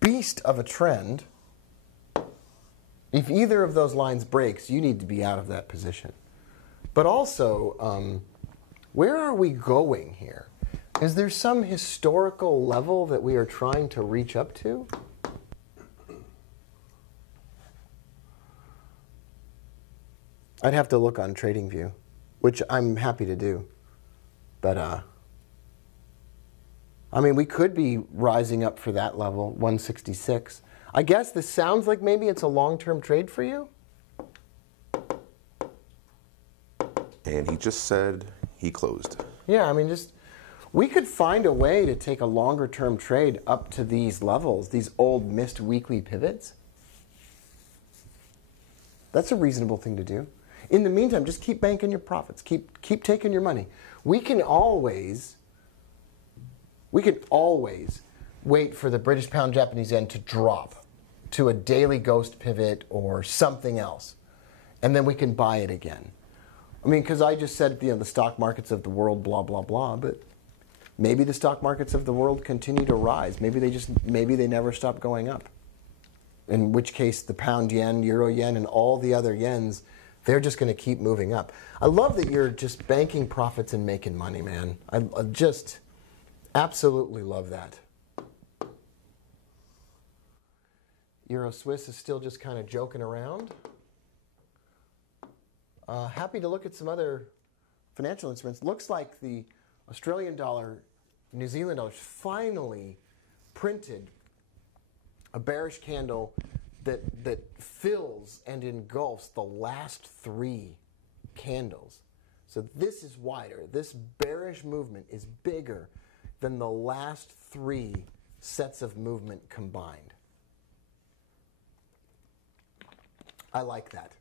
beast of a trend. If either of those lines breaks, you need to be out of that position. But also, where are we going here? Is there some historical level that we are trying to reach up to? I'd have to look on TradingView, which I'm happy to do. But, I mean, we could be rising up for that level, 166. I guess this sounds like maybe it's a long-term trade for you? And he just said he closed. Yeah, I mean, we could find a way to take a longer-term trade up to these levels, these old missed weekly pivots. That's a reasonable thing to do. In the meantime, just keep banking your profits. Keep taking your money. We can always wait for the British pound Japanese yen to drop to a daily ghost pivot or something else, and then we can buy it again. I mean, because I just said, the stock markets of the world, blah blah blah, but maybe the stock markets of the world continue to rise. Maybe they never stop going up. In which case, the pound yen, euro yen, and all the other yens, they're just going to keep moving up. I love that you're just banking profits and making money, man. I just absolutely love that. Euro Swiss is still just kind of joking around. Happy to look at some other financial instruments. Looks like the Australian dollar, New Zealand dollar finally printed a bearish candle that fills and engulfs the last three candles. So this is wider. This bearish movement is bigger than the last three sets of movement combined. I like that.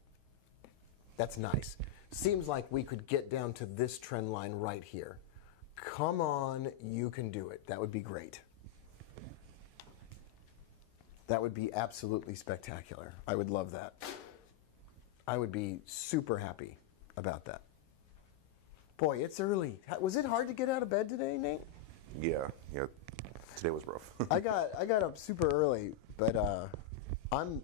That's nice. Seems like we could get down to this trend line right here. Come on, you can do it. That would be great. That would be absolutely spectacular. I would love that. I would be super happy about that. Boy, it's early. Was it hard to get out of bed today, Nate? Yeah. Today was rough. I got up super early, but I'm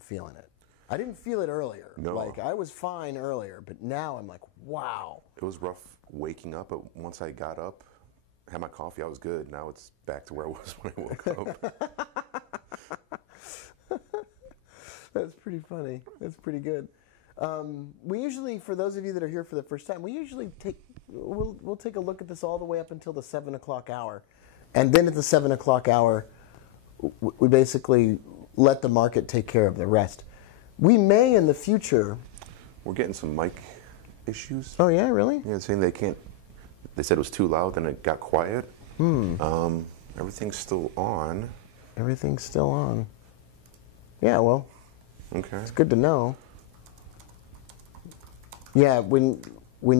feeling it. I didn't feel it earlier. No. Like I was fine earlier, but now I'm like, wow. It was rough waking up, but once I got up, had my coffee, I was good. Now it's back to where I was when I woke up. That's pretty funny. That's pretty good. We usually, for those of you that are here for the first time, we'll take a look at this all the way up until the 7 o'clock hour, and then at the 7 o'clock hour, we basically let the market take care of the rest. We may in the future. We're getting some mic issues. Oh yeah, really? Yeah, saying they can't. They said it was too loud, then it got quiet. Everything's still on. Everything's still on. Yeah, well, Okay. it's good to know. Yeah, when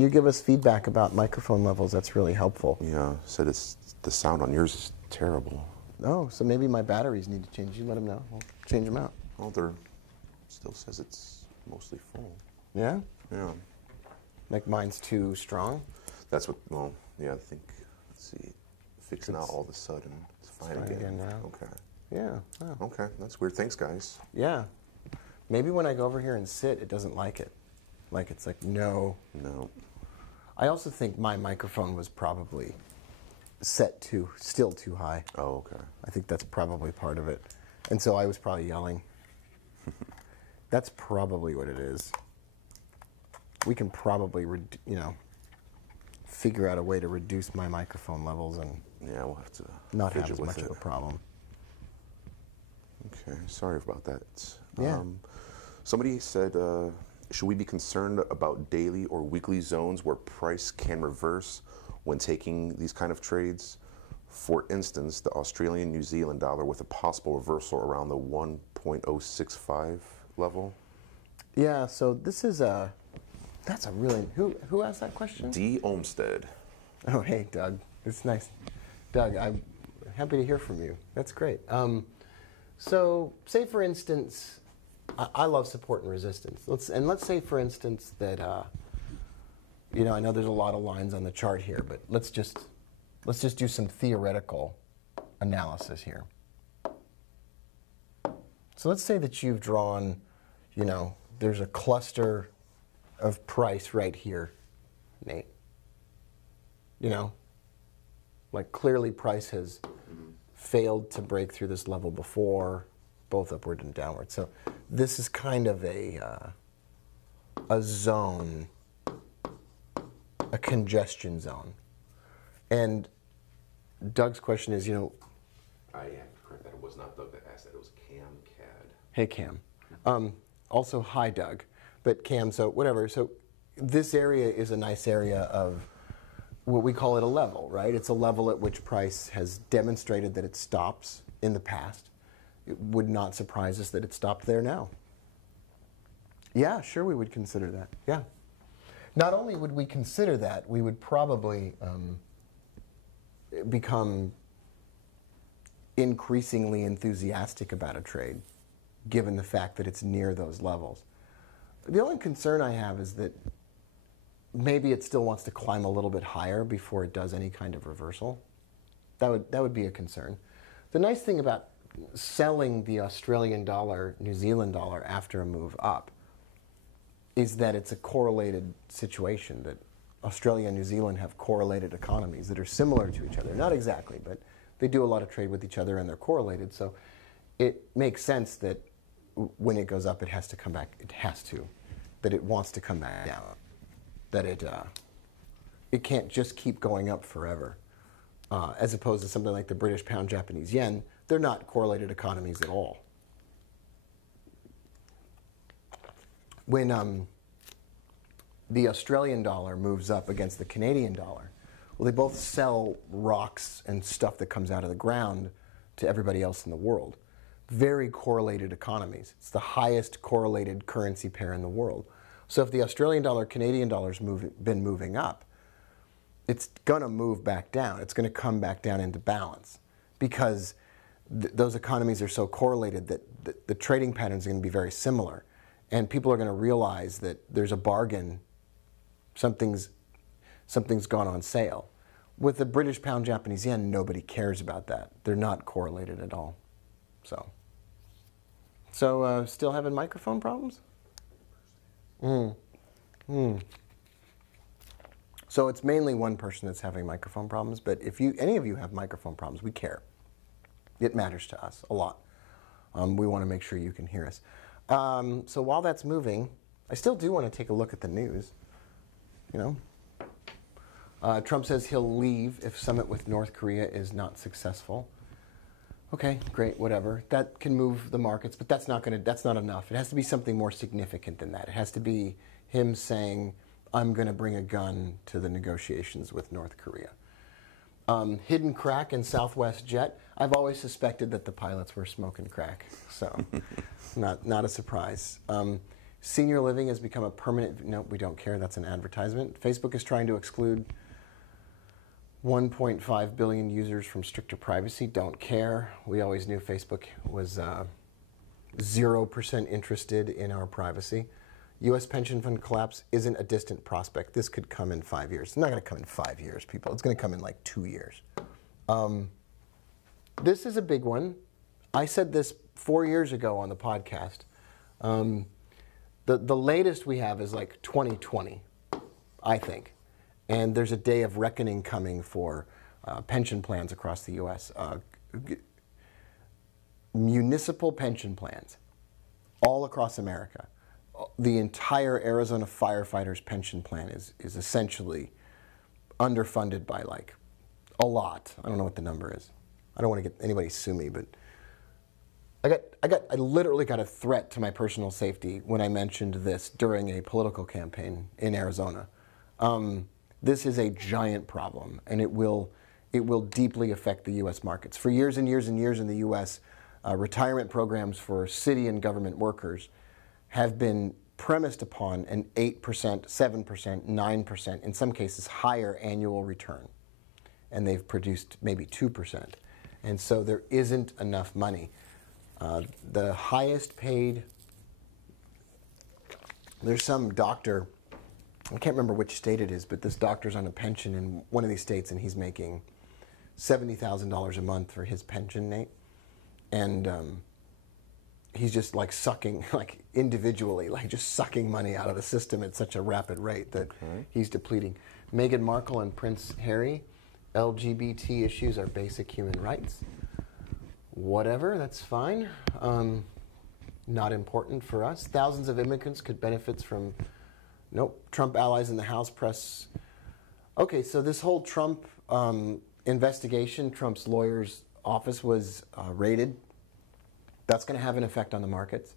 you give us feedback about microphone levels, that's really helpful. Yeah, said the sound on yours is terrible. Oh, so maybe my batteries need to change. You let them know. We'll change them out. Well, there still says it's mostly full. Yeah? Yeah. Like mine's too strong? That's what, well, yeah, I think, let's see, fixing out all of a sudden. It's fine again. now. Okay. Yeah. Oh. Okay, that's weird. Thanks, guys. Yeah. Maybe when I go over here and sit, it doesn't like it. Like it's like, no. No. I also think my microphone was probably set still too high. Oh, okay. I think that's probably part of it. And so I was probably yelling. That's probably what it is. We can probably, figure out a way to reduce my microphone levels and Yeah, we'll have to not have fidget as with much it. of a problem. Okay, sorry about that. Yeah. Somebody said, should we be concerned about daily or weekly zones where price can reverse when taking these kind of trades? For instance, the Australian New Zealand dollar with a possible reversal around the 1.065 level. Yeah, so this is that's a really, who asked that question? D. Olmsted. Oh, hey, Doug. It's nice. Doug, I'm happy to hear from you. That's great. So, say for instance, I love support and resistance. Let's say for instance that, I know there's a lot of lines on the chart here, but let's just do some theoretical analysis here. So let's say that you've drawn, there's a cluster of price right here, Nate. Like clearly price has failed to break through this level before, both upward and downward. So this is kind of a zone, a congestion zone. And Doug's question is, I have to correct that. It was not Doug that asked that. It was Cam Cad. hey, Cam. Also, hi, Doug. But Cam, so whatever. So this area is a nice area of what we call it a level, right? It's a level at which price has demonstrated that it stops in the past. It would not surprise us that it stopped there now. Yeah, sure, we would consider that. Yeah. Not only would we consider that, we would probably become increasingly enthusiastic about a trade, given the fact that it's near those levels. The only concern I have is that maybe it still wants to climb a little bit higher before it does any kind of reversal. That would be a concern. The nice thing about selling the Australian dollar, New Zealand dollar after a move up is that it's a correlated situation, that Australia and New Zealand have correlated economies that are similar to each other. Not exactly, but they do a lot of trade with each other and they're correlated. So it makes sense that when it goes up, it has to come back. It has to, that it wants to come back down. That it can't just keep going up forever. As opposed to something like the British pound, Japanese yen, they're not correlated economies at all. When the Australian dollar moves up against the Canadian dollar, well, they both sell rocks and stuff that comes out of the ground to everybody else in the world. Very correlated economies. It's the highest correlated currency pair in the world. So if the Australian dollar, Canadian dollar's been moving up, it's going to move back down. It's going to come back down into balance because those economies are so correlated that the trading patterns are going to be very similar. And people are going to realize that there's a bargain, something's gone on sale. With the British pound, Japanese yen, nobody cares about that. They're not correlated at all. So still having microphone problems? So it's mainly one person that's having microphone problems, but if any of you have microphone problems, we care. It matters to us a lot. We want to make sure you can hear us. So while that's moving, I still do want to take a look at the news. Trump says he'll leave if summit with North Korea is not successful. Okay, great, whatever. That can move the markets, but that's not enough. It has to be something more significant than that. It has to be him saying, I'm going to bring a gun to the negotiations with North Korea. Hidden crack in Southwest Jet. I've always suspected that the pilots were smoking crack, so not a surprise. Senior living has become a permanent. No, we don't care. That's an advertisement. Facebook is trying to exclude 1.5 billion users from stricter privacy. Don't care. We always knew Facebook was 0% interested in our privacy. U.S. pension fund collapse isn't a distant prospect. This could come in 5 years. It's not going to come in 5 years, people. It's going to come in like 2 years. This is a big one. I said this 4 years ago on the podcast. The latest we have is like 2020, I think. And there's a day of reckoning coming for pension plans across the U.S. Municipal pension plans all across America. The entire Arizona firefighters pension plan is essentially underfunded by like a lot. I don't know what the number is. I don't want to get anybody sue me, but I literally got a threat to my personal safety when I mentioned this during a political campaign in Arizona. This is a giant problem, and it will deeply affect the U.S. markets. For years and years and years in the U.S., retirement programs for city and government workers have been premised upon an 8%, 7%, 9%, in some cases higher annual return. And they've produced maybe 2%. And so there isn't enough money. The highest paid, there's some doctor, I can't remember which state it is, but this doctor's on a pension in one of these states and he's making $70,000 a month for his pension, Nate. And he's just like sucking, like individually, like just sucking money out of the system at such a rapid rate that he's depleting. Meghan Markle and Prince Harry, LGBT issues are basic human rights. Whatever, that's fine. Not important for us. Thousands of immigrants could benefit from, Trump allies in the House press. Okay, so this whole Trump investigation, Trump's lawyer's office was raided. That's going to have an effect on the markets.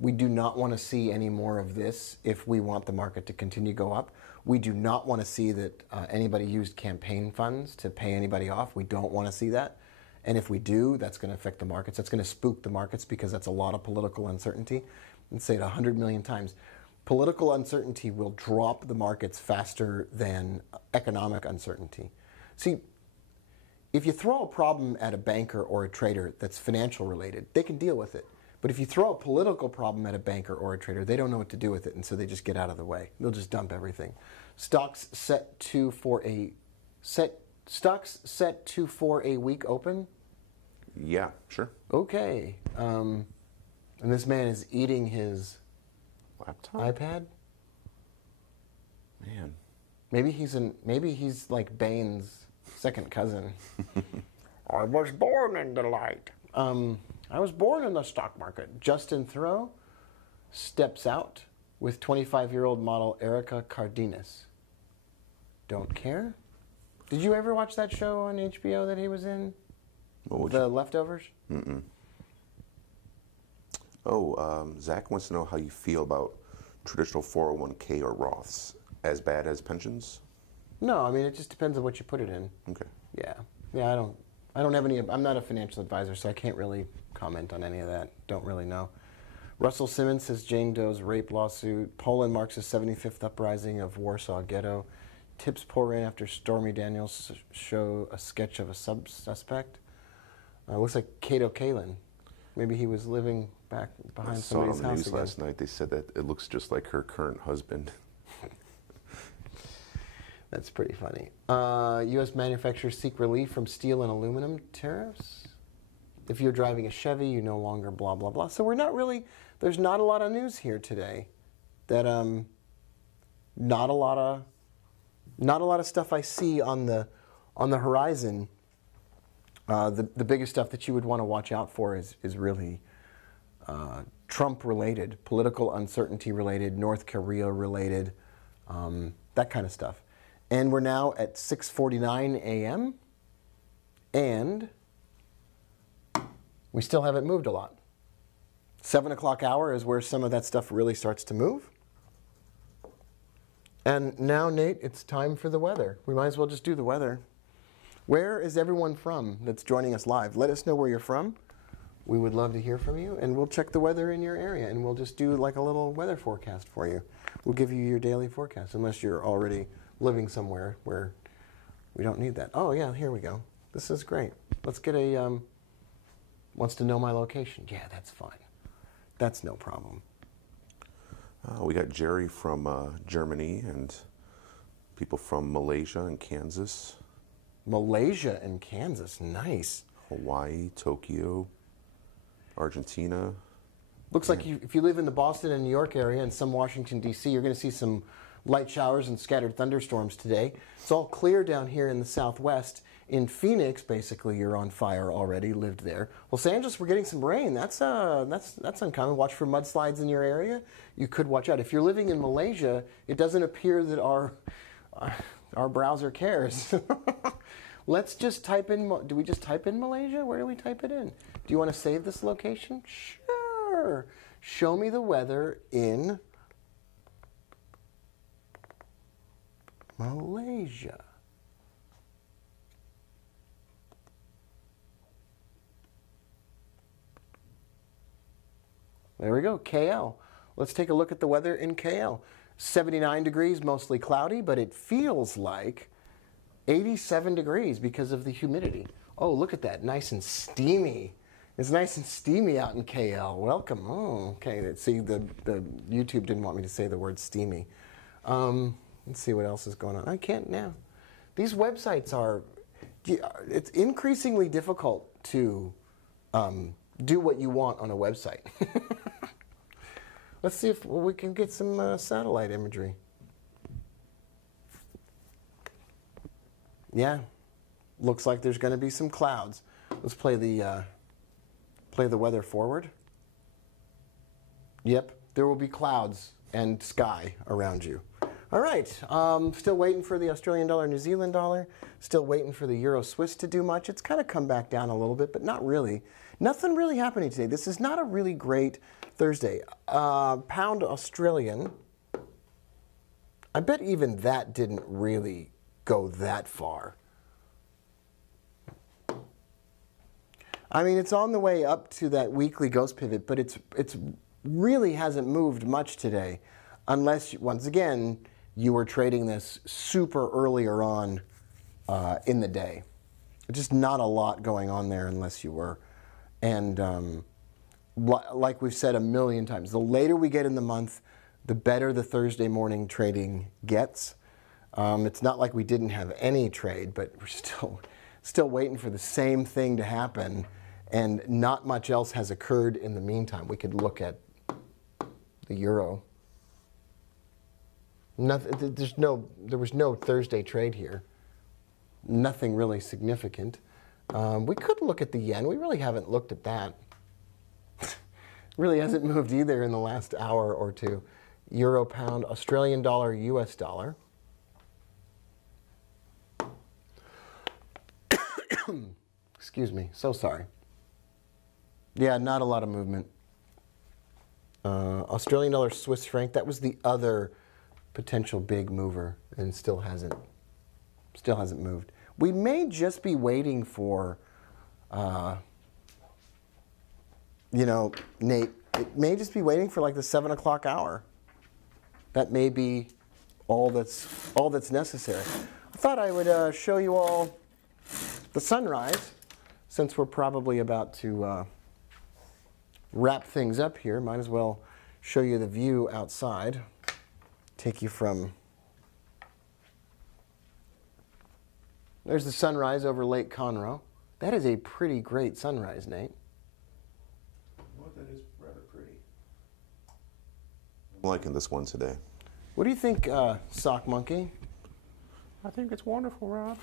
We do not want to see any more of this if we want the market to continue to go up. We do not want to see that anybody used campaign funds to pay anybody off. We don't want to see that. And if we do, that's going to affect the markets. That's going to spook the markets because that's a lot of political uncertainty. Let's say it 100 million times. Political uncertainty will drop the markets faster than economic uncertainty. See, if you throw a problem at a banker or a trader that's financial related, they can deal with it. But if you throw a political problem at a banker or a trader, they don't know what to do with it, and so they just get out of the way. They'll just dump everything. Stocks set to for a week open? Yeah, sure. Okay. And this man is eating his Laptop? iPad? Man. Maybe he's like Bane's second cousin. I was born in the light. I was born in the stock market. Justin Theroux steps out with 25-year-old model Erica Cardenas. Don't care. Did you ever watch that show on HBO that he was in? The Leftovers? Mm-mm. Oh, Zach wants to know how you feel about traditional 401k or Roths. As bad as pensions? No, I mean, it just depends on what you put it in. Okay. Yeah. Yeah, I don't have any, I'm not a financial advisor, so I can't really comment on any of that. Don't really know. Russell Simmons says Jane Doe's rape lawsuit. Poland marks the 75th uprising of Warsaw Ghetto. Tips pour in after Stormy Daniels show a sketch of a suspect. Looks like Kato Kalin. Maybe he was living back behind somebody's house again. I saw it on the news last night. They said that it looks just like her current husband. That's pretty funny. U.S. manufacturers seek relief from steel and aluminum tariffs. If you're driving a Chevy, you no longer blah, blah, blah. So we're not really, there's not a lot of news here today. That, not a lot of stuff I see on the horizon. The biggest stuff that you would want to watch out for is really Trump-related, political uncertainty-related, North Korea-related, that kind of stuff. And we're now at 6:49 a.m. and we still haven't moved a lot. 7 o'clock hour is where some of that stuff really starts to move. And now, Nate, it's time for the weather. We might as well just do the weather. Where is everyone from that's joining us live? Let us know where you're from. We would love to hear from you, and we'll check the weather in your area, and we'll just do like a little weather forecast for you. We'll give you your daily forecast, unless you're already living somewhere where we don't need that. Oh, yeah, here we go. This is great. Let's get a, wants to know my location. Yeah, that's fine. That's no problem. We got Jerry from Germany and people from Malaysia and Kansas. Malaysia and Kansas, nice. Hawaii, Tokyo, Argentina. Looks like if you live in the Boston and New York area and some Washington, D.C., you're going to see some light showers and scattered thunderstorms today. It's all clear down here in the southwest. In Phoenix, basically, you're on fire already, lived there. Los Angeles, we're getting some rain. That's uncommon. Watch for mudslides in your area. You could watch out. If you're living in Malaysia, it doesn't appear that our browser cares. Let's just type in, do we just type in Malaysia? Where do we type it in? Do you want to save this location? Sure. Show me the weather in Malaysia. There we go, KL. Let's take a look at the weather in KL. 79 degrees, mostly cloudy, but it feels like 87 degrees because of the humidity. Oh, look at that, nice and steamy. It's nice and steamy out in KL. Welcome. Oh, okay. See, the YouTube didn't want me to say the word steamy. Let's see what else is going on. I can't now. These websites are, it's increasingly difficult to do what you want on a website. Let's see if we can get some satellite imagery. Yeah, looks like there's going to be some clouds. Let's play the weather forward. Yep, there will be clouds and sky around you. All right, still waiting for the Australian dollar, New Zealand dollar. Still waiting for the Euro Swiss to do much. It's kind of come back down a little bit, but not really. Nothing really happening today. This is not a really great Thursday. Pound Australian, I bet even that didn't really go that far. I mean, it's on the way up to that weekly ghost pivot, but it's really hasn't moved much today, unless, once again, you were trading this super earlier on in the day. Just not a lot going on there unless you were. And like we've said a million times, the later we get in the month, the better the Thursday morning trading gets. It's not like we didn't have any trade, but we're still waiting for the same thing to happen, and not much else has occurred in the meantime. We could look at the euro. Nothing, there was no Thursday trade here. Nothing really significant. We could look at the yen. We really haven't looked at that. really hasn't moved either in the last hour or two. Euro, pound, Australian dollar, US dollar. Excuse me, so sorry. Yeah, not a lot of movement. Australian dollar, Swiss franc, that was the other potential big mover and still hasn't moved. We may just be waiting for, Nate, it may just be waiting for like the 7 o'clock hour. That may be all that's necessary. I thought I would show you all the sunrise, since we're probably about to wrap things up here. Might as well show you the view outside. Take you from... There's the sunrise over Lake Conroe. That is a pretty great sunrise, Nate. Well, that is rather pretty. I'm liking this one today. What do you think, Sock Monkey? I think it's wonderful, Rob.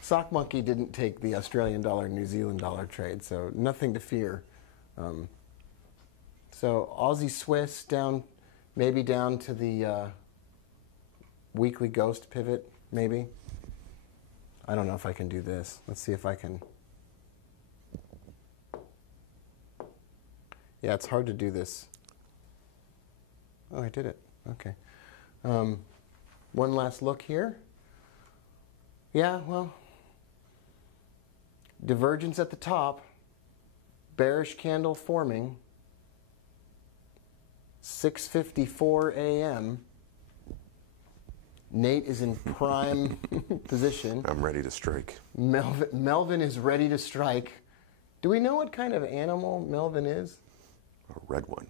Sock Monkey didn't take the Australian dollar, New Zealand dollar trade, so nothing to fear. So Aussie Swiss down, maybe down to the weekly ghost pivot, maybe. I don't know if I can do this. Let's see if I can. Yeah, it's hard to do this. Oh, I did it. Okay. One last look here. Yeah, well, divergence at the top, bearish candle forming, 6:54 a.m. Nate is in prime position. I'm ready to strike. Melvin is ready to strike. Do we know what kind of animal Melvin is? A red one.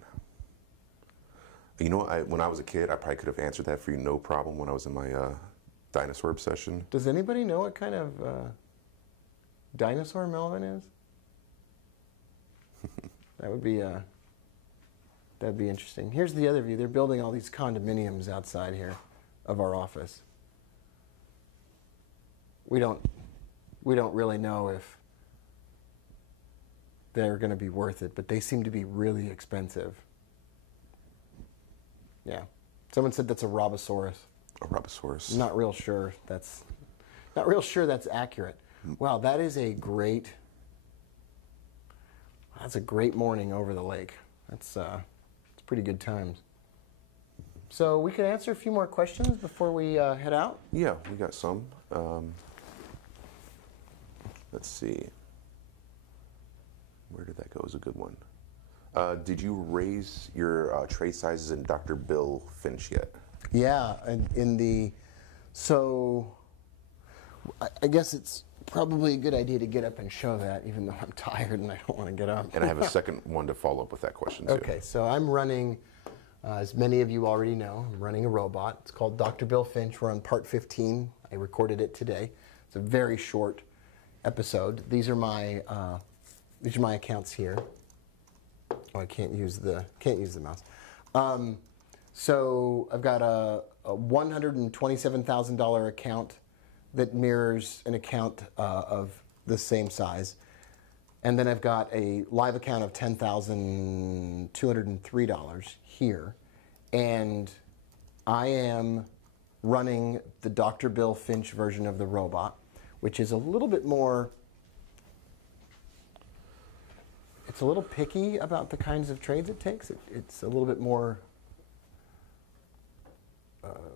You know, when I was a kid, I probably could have answered that for you no problem when I was in my dinosaur obsession. Does anybody know what kind of dinosaur Melvin is? That'd be interesting. Here's the other view. They're building all these condominiums outside here of our office. We don't really know if they're going to be worth it, but they seem to be really expensive. Yeah. Someone said that's a Robosaurus. A Robosaurus. Not real sure that's accurate. Wow, that's a great morning over the lake. It's pretty good times. So we can answer a few more questions before we head out? Yeah, we got some. Let's see. Where did that go? Is a good one. Did you raise your trade sizes in Dr. Bill Finch yet? Yeah, so I guess it's probably a good idea to get up and show that, even though I'm tired and I don't want to get up. And I have a second one to follow up with that question too. Okay, so I'm running, as many of you already know, I'm running a robot. It's called Dr. Bill Finch. We're on part 15. I recorded it today. It's a very short episode. These are my accounts here. Oh, I can't use the mouse. So I've got a $127,000 account that mirrors an account of the same size. And then I've got a live account of $10,203 here. And I am running the Dr. Bill Finch version of the robot, which is a little bit more... It's a little picky about the kinds of trades it takes. It's a little bit more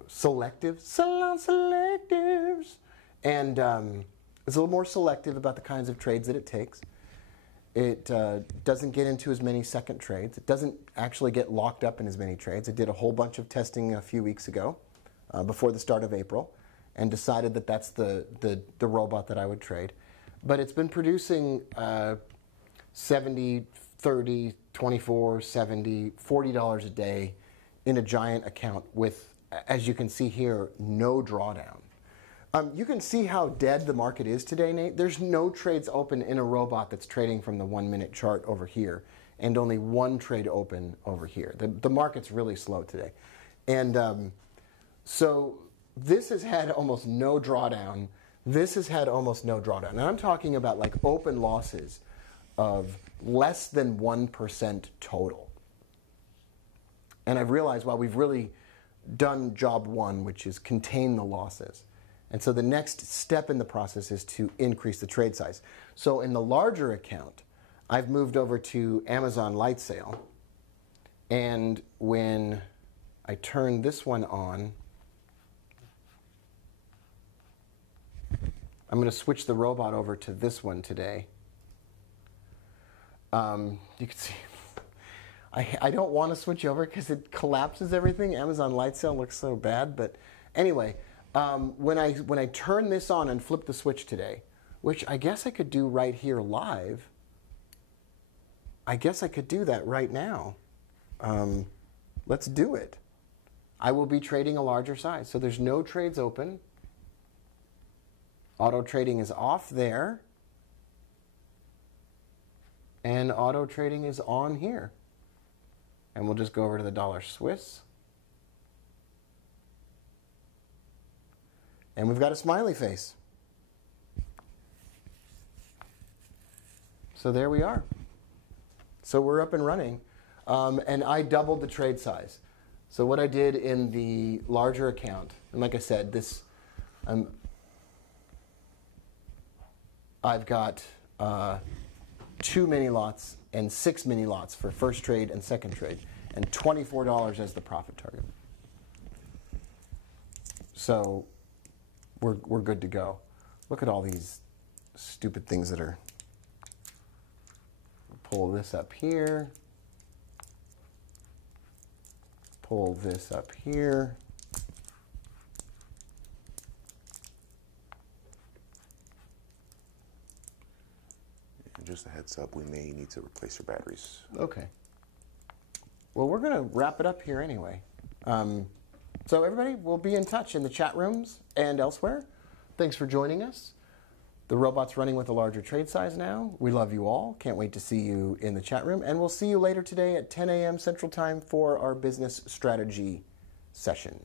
selective. Selectives. And it's a little more selective about the kinds of trades that it takes. It doesn't get into as many second trades. It doesn't actually get locked up in as many trades. I did a whole bunch of testing a few weeks ago, before the start of April, and decided that that's the robot that I would trade. But it's been producing 70, 30, 24, 70, $40 a day in a giant account with, as you can see here, no drawdown. You can see how dead the market is today, Nate. There's no trades open in a robot that's trading from the 1 minute chart over here, and only one trade open over here. The market's really slow today. And so this has had almost no drawdown. This has had almost no drawdown. And I'm talking about like open losses of less than 1% total. And I've realized, well, we've really done job one, which is contain the losses. And so the next step in the process is to increase the trade size. So in the larger account, I've moved over to Amazon Light Sale. And when I turn this one on, I'm going to switch the robot over to this one today. You can see, I don't want to switch over because it collapses everything. Amazon Light Sale looks so bad. But anyway, when I turn this on and flip the switch today, which I guess I could do right here live, I guess I could do that right now. Let's do it. I will be trading a larger size. So there's no trades open. Auto trading is off there. And auto trading is on here. And we'll just go over to the dollar Swiss. And we've got a smiley face. So there we are. So we're up and running. And I doubled the trade size. So what I did in the larger account, and like I said, this, I've got 2 mini lots and 6 mini lots for first trade and second trade, and $24 as the profit target. So we're good to go. Look at all these stupid things that are. Pull this up here. Pull this up here. And just a heads up, we may need to replace your batteries. Okay. Well, we're going to wrap it up here anyway. So everybody, we'll be in touch in the chat rooms and elsewhere. Thanks for joining us. The robot's running with a larger trade size now. We love you all. Can't wait to see you in the chat room. And we'll see you later today at 10 a.m. Central Time for our business strategy session.